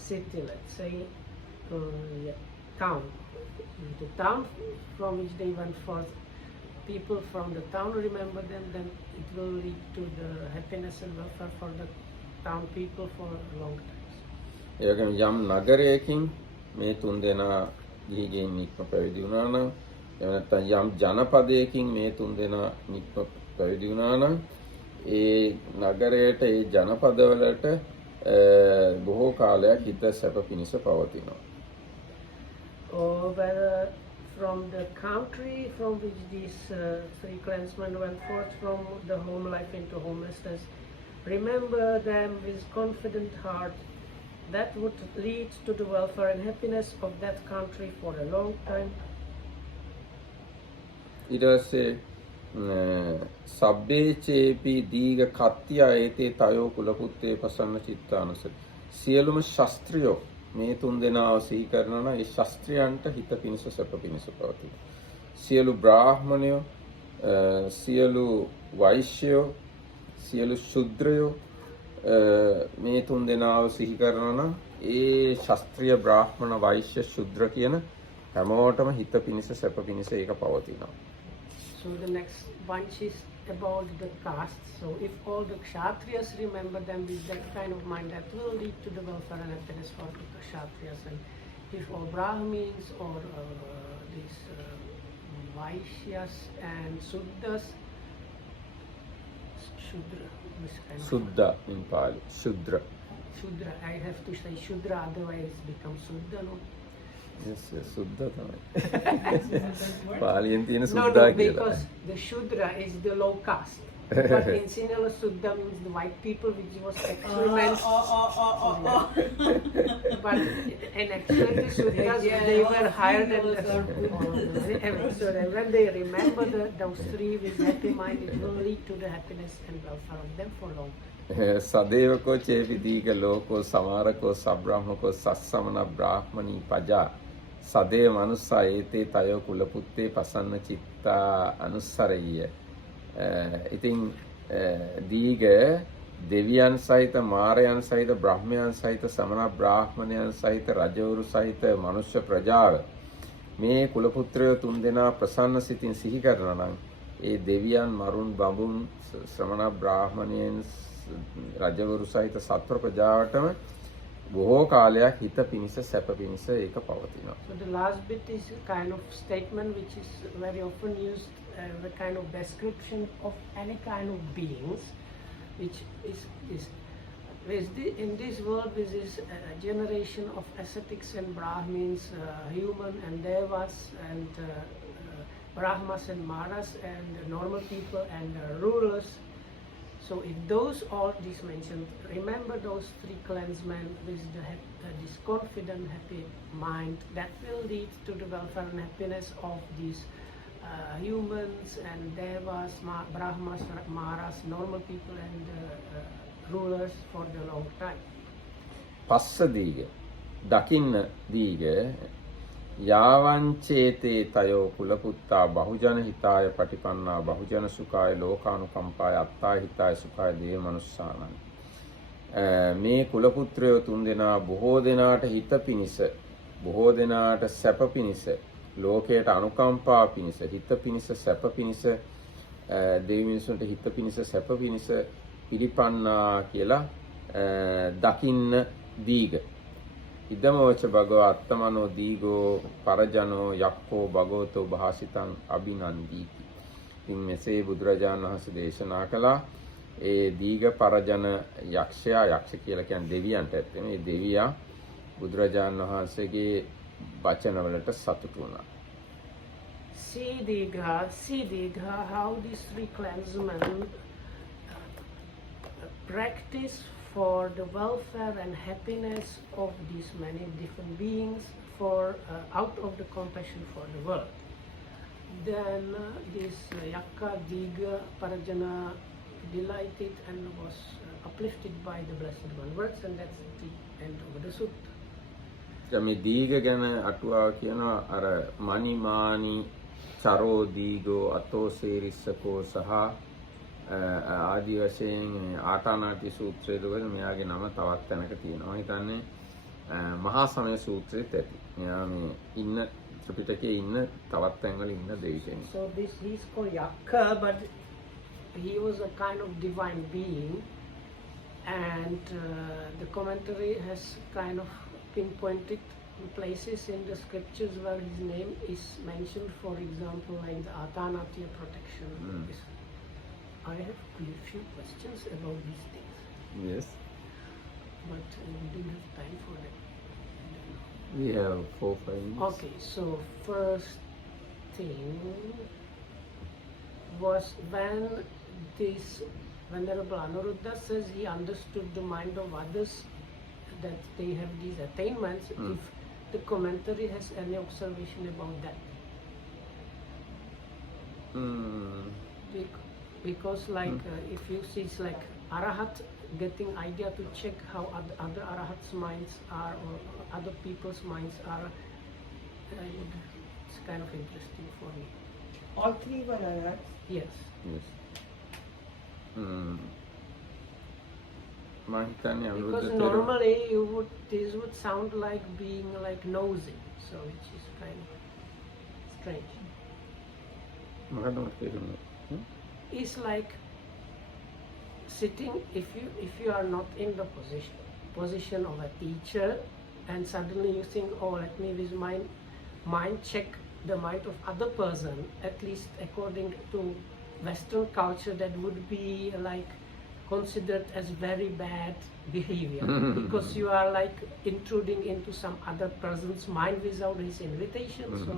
city, let's say, town. The town from which they went forth, people from the town remember them, then it will lead to the happiness and welfare for the town people for a long time. ඒ වගේම යම් නගරයකින් මේ තුන් දෙනා ගිහිගෙන් නික්ම පැවිදි වුණා නම් එහෙම නැත්නම් යම් ජනපදයකින් මේ තුන් දෙනා නික්ම පැවිදි වුණා නම් ඒ නගරයට ඒ ජනපදවලට බොහෝ කාලයක් හිත සැප පිණිස පවතිනවා. Or whether from the country from which these three clansmen went forth from the home life into homelessness, remember them with confident heart. That would lead to the welfare and happiness of that country for a long time. ඊට පස්සේ සබ්බේචේපි දීඝ කත්තිය ඒතේ තයෝ කුලපුත්තේ පසන්න චිත්තානස සියලුම ශාස්ත්‍රයෝ මේ තුන් දෙනාව සිහි කරනවා නම් ඒ ශාස්ත්‍රයන්ට හිත පිණිස සැප පිණිස පවතින සියලු බ්‍රාහ්මණයෝ සියලු වෛශ්‍යයෝ සියලු ශුද්‍රයෝ මේ තුන් දෙනාව සිහි කරනවා නම් ඒ ශාස්ත්‍රීය බ්‍රාහ්මණ වෛශ්‍ය ශුද්‍ර කියන හැමෝටම හිත පිණිස සැප පිණිස ඒක පවතිනවා. So the next bunch is about the caste. So if all the kshatriyas remember them with that kind of mind, that will lead to the welfare and happiness for the kshatriyas. And if all Brahmins or these Vaishyas and Sudras, Shudra, this kind of Suddha in Pali, Shudra. Shudra, I have to say Shudra, otherwise it becomes Suddha, no? Yes, yes, Suddha තමයි. පාලියෙන් තියෙන No, සුද්ධා no, කියලා. because the Shudra is the low caste. But in Sinhala Suddha means the white people, which was experiment. But and actually the Sudras, they were higher than the so then when they remember those three with happy mind, it will lead to the happiness and welfare of them for long. සදේවකෝ චේපි දීඝ ලෝකෝ සමාරකෝ සබ්‍රාහ්මකෝ සස්සමන බ්‍රාහ්මණී පජා සදේව මනුස්සා ඒතේ තයෝ කුලපුත්තේ පසන්න චිත්තා අනුස්සරయ్య. ඉතින් දීඝ දෙවියන් සහිත මාරයන් සහිත බ්‍රහ්මයන් සහිත සමන බ්‍රාහ්මණයන් සහිත රජවරු සහිත මනුෂ්‍ය ප්‍රජාව මේ කුලපුත්‍රයෝ තුන් දෙනා ප්‍රසන්න සිතින් සිහි කරනවා නම් ඒ දෙවියන් මරුන් බඹුන් ශ්‍රමණ බ්‍රාහ්මණයන් රජවරු සහිත සත්ව ප්‍රජාවටම බොහෝ කාලයක් හිත පිණිස සැප පිණිස ඒක පවතිනවා. So the last bit is a kind of statement which is very often used as a kind of description of any kind of beings, which is in this world with this generation of ascetics and Brahmins, human and devas and Brahmas and Maras and normal people and rulers. So if those all these mentioned, remember those three clansmen with this confident, happy mind, that will lead to the welfare and happiness of these humans and devas, Brahmas, Maras, normal people and rulers for the long time. පස්ස දීඝ දකින්න දීඝ යාවංචේතේ තයෝ කුලපුත්තා බහුජන හිතාය පටිපන්නා බහුජන සුඛාය ලෝකානුකම්පාය අත්තාය හිතාය සුඛාය දේව මනුස්සානං. මේ කුලපුත්‍රයෝ තුන් දෙනා බොහෝ දෙනාට හිත පිණිස බොහෝ දෙනාට සැප පිණිස ලෝකයට අනුකම්පා පිණිස හිත පිණිස සැප පිණිස දෙවි මිනිසුන්ට හිත පිණිස සැප පිණිස පිළිපන්නා කියලා දකින්න දීඝ. ඉදමවච භගව අත්තමනෝ දීගෝ පරජනෝ යක්කෝ භගවතෝ භාසිතං අභිනන්දීති. ඉතින් මෙසේ බුදුරජාණන් වහන්සේ දේශනා කළා ඒ දීඝ පරජන යක්ෂයා යක්ෂ කියලා කියන්නේ දෙවියන්ට ඇත්තේ මේ දෙවියා බුදුරජාණන් වහන්සේගේ වචනවලට සතුටු වුණා. See Digha, how these three clansmen practice for the welfare and happiness of these many different beings for out of the compassion for the world. Then this Yakka Digha Parajana delighted and was uplifted by the Blessed One words, and that's the end of the sutta. මේ දීඝ ගැන අටුවාව කියනවා අර මණිමානි චරෝ දීගෝ අතෝ සේරිස්සකෝ සහ ආදි වශයෙන් ආටානාටි සූත්‍රයේදී වල මෙයාගේ නම තවත් තැනක තියෙනවා. මම හිතන්නේ මහා සමය සූත්‍රයේත් ඇති. මෙයා මේ ඉන්න ත්‍රිපිටකයේ ඉන්න තවත් තැන්වල ඉන්න දෙවි කෙනෙක්. So he's called Yakka, but he was a kind of divine being, And the commentary has kind of pinpointed places in the scriptures where his name is mentioned, for example, like the Athanatya protection. I have a few questions about these things, Yes. but we didn't have time for that. We have 4-5 minutes. Okay, so first thing was when this Venerable Anuruddha says he understood the mind of others, that they have these attainments, if the commentary has any observation about that. Because if you see, it's like Arahat getting idea to check how other Arahats' minds are, or other people's minds are, it's kind of interesting for me. All three were Arahats. Yes. Yes. මම හිතන්නේ Because Anuruddha normally this would sound like being like nosing, so which is kind of strange. මොකද මට තේරුනේ? It's like sitting, if you are not in the position of a teacher, and suddenly you think, oh, let me with my mind check the mind of other person, at least according to Western culture, that would be like considered as very bad behavior, because you are like intruding into some other person's mind without his invitation. So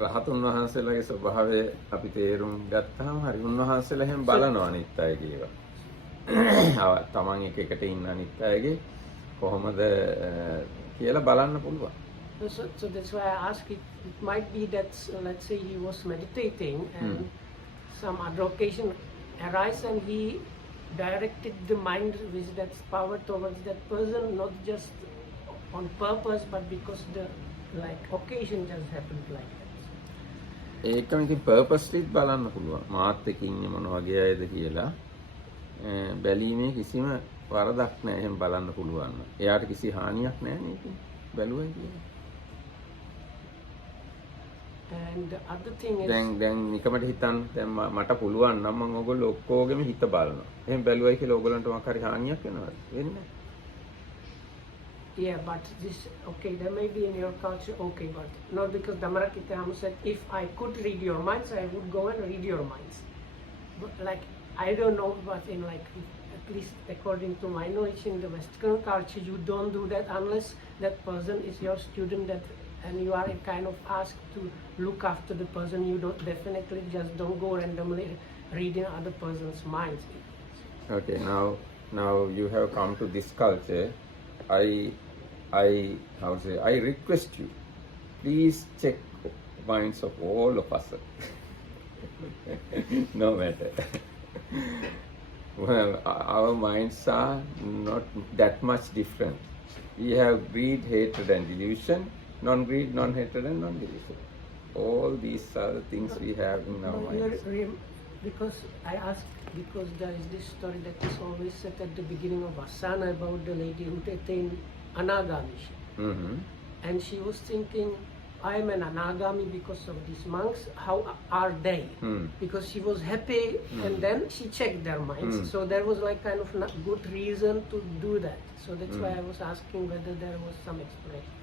රහතුන් වහන්සේලාගේ ස්වභාවය අපි තේරුම් ගත්තාම හරි උන්වහන්සේලා එහෙම බලනවා අනිත් අයගේ ඒවා. තමන් එක එකට ඉන්න අනිත් අයගේ කොහොමද කියලා බලන්න පුළුවන්. So that's why I ask it. It might be that, let's say he was meditating and some other occasion arise and he directed the mind with that power towards that person, not just on purpose, but because the occasion just happened like that. ඒකම ඉතින් purposely බලන්න පුළුවන්. මාත් එක්ක ඉන්නේ මොන වගේ අයද කියලා. බැලීමේ කිසිම වරදක් නැහැ. එහෙම බලන්න පුළුවන්. එයාට කිසි හානියක් නැහැ නේ ඉතින්. බැලුවයි කියලා. And the other thing is, දැන් නිකමට හිතන්න දැන් මට පුළුවන් නම් මම ඔයගොල්ලෝ ඔක්කොගෙම හිත බලනවා. එහෙම බැලුවයි කියලා ඔයගොල්ලන්ට මොකක් හරි හානියක් වෙනවද? වෙන්නේ නැහැ. yeah, but this, okay, there may be in your culture, okay, but not because Damarakitama said, if I could read your minds, I would go and read your minds. But like, I don't know, but in like, at least according to my knowledge in the Western culture, you don't do that unless that person is your student, that and you are kind of asked to look after the person. You don't definitely just don't go randomly reading other person's minds. Okay, now you have come to this culture. I request you, please check minds of all of us. No matter. Well, our minds are not that much different. We have greed, hatred, and delusion. Non-greed, non-hatred, and non-delusion. All these are the things we have in our minds. Because I asked, because there is this story that is always said at the beginning of Asana about the lady who attained Anagami. And she was thinking, I am an Anagami because of these monks. How are they? Because she was happy, and then she checked their minds. So there was like kind of not good reason to do that. So that's why I was asking whether there was some explanation.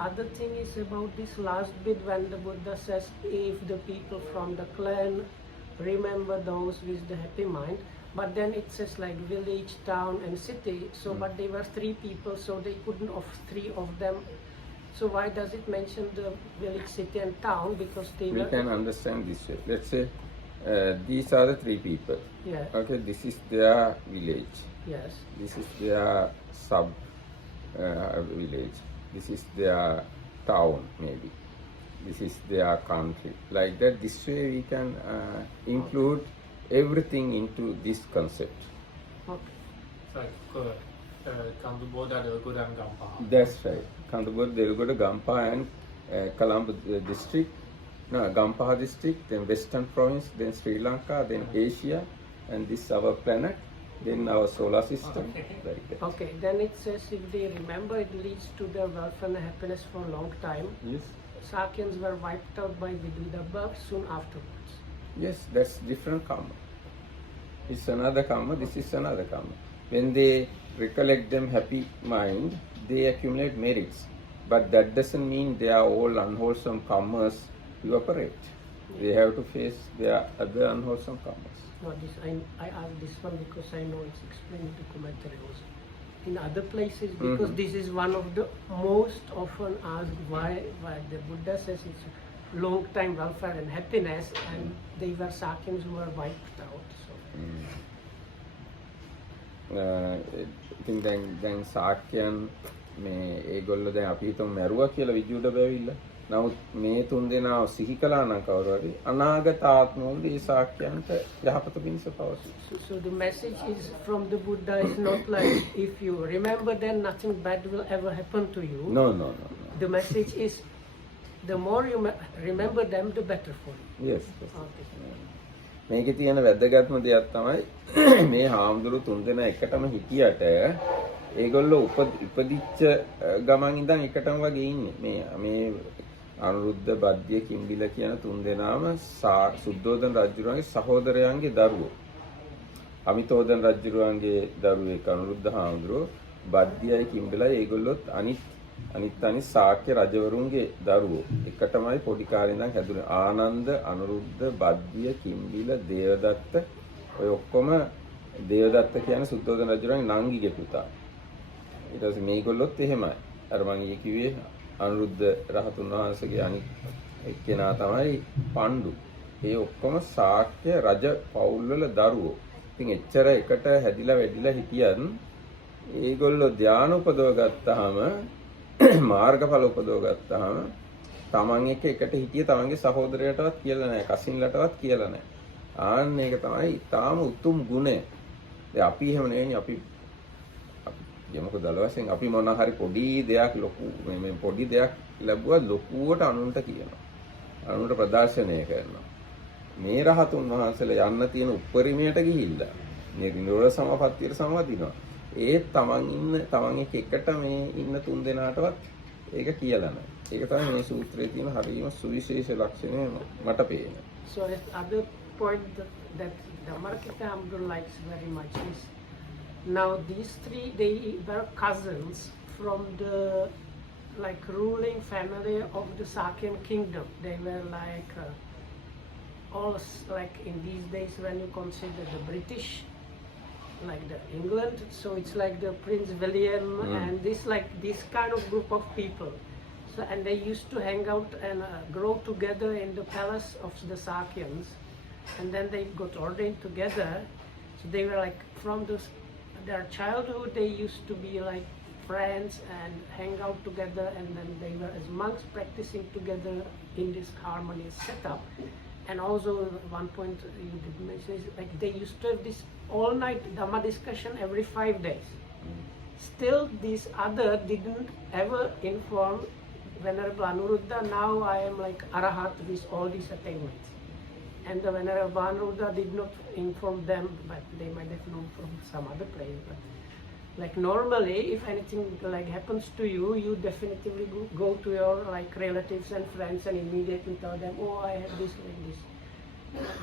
Other thing is about this last bit when the Buddha says, if the people from the clan remember those with the happy mind, but then it says like village, town, and city. So but they were 3 people, so they couldn't of 3 of them. So why does it mention the village, city, and town? Because they We were. can understand this way. Let's say these are the 3 people. Yeah. Okay, this is their village. Yes. This is their sub village. This is their town, maybe. This is their country. Like that, this way we can include everything into this concept. Okay. It's like Kambuboda, Delgoda, and Gampa. That's right. Kandapur, Delgoda, Gampa, and Colombo district. No, Gampa district, then Western province, then Sri Lanka, then Asia, and this our planet, then our solar system. Like that. Okay. Then it says if they remember, it leads to their wealth and happiness for a long time. Yes. Sakyans were wiped out by Vidudabha soon afterwards. Yes, that's different karma. is another karma, this is another karma. When they recollect them happy mind, they accumulate merits. But that doesn't mean they are all unwholesome karmas evaporate. They have to face their other unwholesome karmas. No, I asked this one because I know it's explained in the commentary also. In other places, because this is one of the most often asked why the Buddha says it's long time welfare and happiness, and they were Sakyans who were wiped out. ඉතින් දැන් සාක්‍යයන් මේ ඒගොල්ලෝ දැන් අපි හිතමු මැරුවා කියලා විජුඩ බැවිල්ල. නමුත් මේ තුන් දෙනාව සිහි කළා නම් කවුරු හරි අනාගත ආත්මවලදී ඒ සාක්‍යයන්ට යහපත පිණිස පවසී. So the message is from the Buddha is not like if you remember then nothing bad will ever happen to you. No. The message is the more you remember them, the better for you. Yes. Okay. මේකේ තියෙන වැදගත්ම දෙයක් තමයි මේ හාමුදුරු තුන් දෙනා එකටම හිටියට ඒගොල්ලෝ උපදිච්ච ගමන් ඉඳන් එකටම වගේ ඉන්නේ. මේ අනුරුද්ධ බද්ධිය කිම්බිල කියන තුන් දෙනාම සුද්ධෝදන රජුගේ සහෝදරයන්ගේ දරුවෝ. අමිතෝදන රජුගේ දරුවෙක් අනුරුද්ධ හාමුදුරුවෝ බද්ධියයි කිම්බිලයි ඒගොල්ලොත් අනිත් ශාක්‍ය රජවරුන්ගේ දරුවෝ එකටමයි පොඩි කාලේ ඉඳන් හැදුනේ. ආනන්ද, අනුරුද්ධ, බද්ධිය, කිම්බිල, දේවදත්ත ඔය ඔක්කොම දේවදත්ත කියන්නේ සුද්ධෝදන රජුගේ නංගිගේ පුතා. ඊට පස්සේ මේගොල්ලොත් එහෙමයි. අර මම ඊයේ කිව්වේ අනුරුද්ධ රහතුන් වහන්සේගේ අනිත් එක්කෙනා තමයි පණ්ඩු. ඒ ඔක්කොම ශාක්‍ය රජ පවුල්වල දරුවෝ. ඉතින් එච්චර එකට හැදිලා වැඩිලා හිටියන් ඒගොල්ලෝ ධානය උපදව ගත්තාම මාර්ගඵල උපදව ගත්තාම තමන් එකට හිටිය තමන්ගේ සහෝදරයටවත් කියලා නැහැ, කසින්ලටවත් කියලා නැහැ. ආන්න ඒක තමයි ඊටාම උතුම් ගුණය. දැන් අපි එහෙම නෙවෙයි. අපි යමක දල වශයෙන් අපි මොන හරි පොඩි දෙයක් ලොකු මේ පොඩි දෙයක් ලැබුවා ලොකුවට අනුන්ට කියනවා. අනුන්ට ප්‍රදර්ශනය කරනවා. මේ රහතුන් වහන්සේලා යන්න තියෙන උපරිමයට ගිහිල්ලා මේ නිරෝධ සමාපත්තියට සමවදිනවා. ඒ තමන් එකට මේ ඉන්න තුන් දෙනාටවත් ඒක කියලා නැහැ. ඒක තමයි මේ සූත්‍රයේ තියෙන හරියම සුවිශේෂ ලක්ෂණය මට පේන්නේ. So other point that Dhammarakita Hamdul likes very much is now these three, they were cousins from the ruling family of the Sakyan kingdom. They were all in these days when you consider the British, like the England, so it's like the Prince William and this kind of group of people. So and they used to hang out and grow together in the palace of the Sakyans, and then they got ordained together. So they were from their childhood they used to be friends and hang out together, and then they were as monks practicing together in this harmonious setup. And also one point you did mention is they used to have this all-night Dhamma discussion every 5 days. Still, this other didn't ever inform Venerable Anuruddha, now I am Arahat with all these attainments. And the Venerable Anuruddha did not inform them, but they might have known from some other place. But normally, if anything happens to you, you definitively go to your relatives and friends and immediately tell them, oh, I have this and this.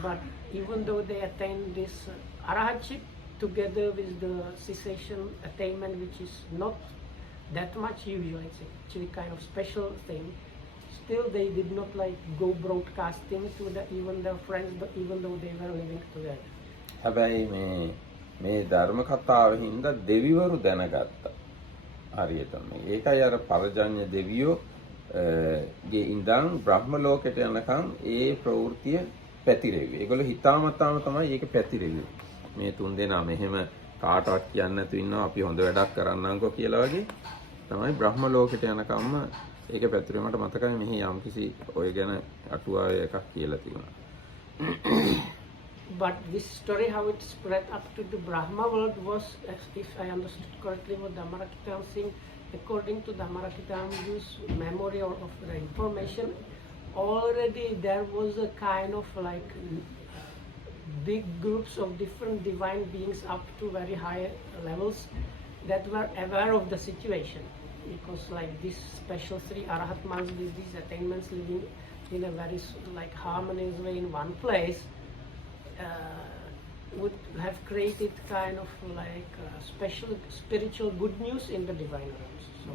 But even though they attain this arahatship together with the cessation attainment, which is not that much usual, it's actually kind of special thing, still they did not go broadcasting to even their friends, but even though they were living together. හැබැයි මේ ධර්ම කතාවෙ හින්දා දෙවිවරු දැනගත්තා. හරියටම. ඒකයි අර පරජඤ්ඤ දෙවියෝ ගේ ඉඳන් බ්‍රහ්ම ලෝකයට යනකම් ඒ ප්‍රවෘත්තිය පැතිරෙව්වේ. ඒගොල්ලෝ හිතාමතාම තමයි ඒක පැතිරෙව්වේ. මේ තුන් දෙනා මෙහෙම කාටවත් කියන්න නැතුව ඉන්නවා අපි හොඳ වැඩක් කරන්නම්කෝ කියලා වගේ තමයි බ්‍රහ්ම ලෝකයට යනකම්ම ඒක පැතිරෙ. මට මතකයි මෙහි යම්කිසි ඔය ගැන අටුවාවේ එකක් කියලා තියෙනවා. But this story, how it spread up to the Brahma world was, if I understood correctly what Dhammarakita was saying, according to Dhammarakita's memory or of the information, already there was a kind of big groups of different divine beings up to very high levels that were aware of the situation. Because this special three Arahatmas with these attainments living in a very harmonious way in one place, would have created kind of like special spiritual good news in the divine realms. So,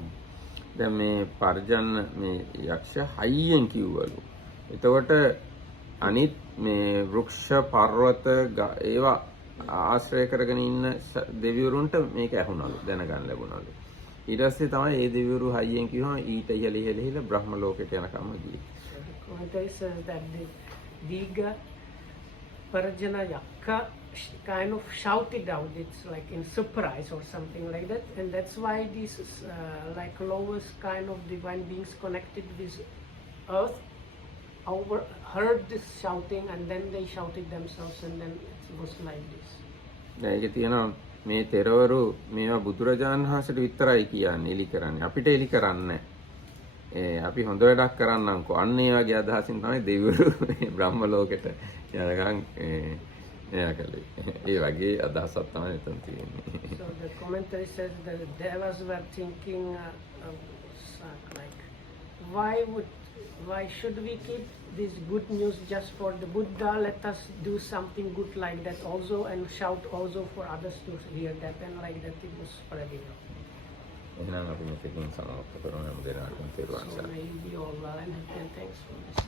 දැන් මේ පර්ජන්න මේ යක්ෂ හයියෙන් කිව්වලු. එතකොට අනිත් මේ වෘක්ෂ පර්වත ඒවා ආශ්‍රය කරගෙන ඉන්න දෙවිවරුන්ට මේක ඇහුණලු දැනගන්න ලැබුණලු. ඊට පස්සේ තමයි මේ දෙවිවරු හයියෙන් කිව්වම ඊට ඉහළ බ්‍රහ්ම ලෝකයට යනකම් ගියේ. so the commentary says that the Diga Parjana Yakka kind of shouted out, it's like in surprise or something like that, and that's why these like lowest kind of divine beings connected with earth heard this shouting, and then they shouted themselves, and then it was like this. දැන් ඒක තියෙනවා මේ තෙරවරු මේවා බුදුරජාණන් වහන්සේට විතරයි කියන්නේ එලි කරන්නේ. අපිට එලි කරන්නේ අපි හොඳ වැඩක් කරන්නම්කෝ. අන්න ඒ වගේ අදහසින් තමයි දෙවිවරු බ්‍රහ්ම ලෝකෙට යනකම් එයා කළේ. ඒ වගේ අදහසක් තමයි එතන තියෙන්නේ. So the commentary says that the devas were thinking like, why should we keep this good news just for the Buddha? Let us do something good like that also, and shout also for others to hear that, and like that it was spreading out. එහෙනම් අපි මෙතකින් සමාප්ත කරමු. හැම දිනකටම තෙරුවන් So සරණයි. may you be all well and happy, and thanks for this.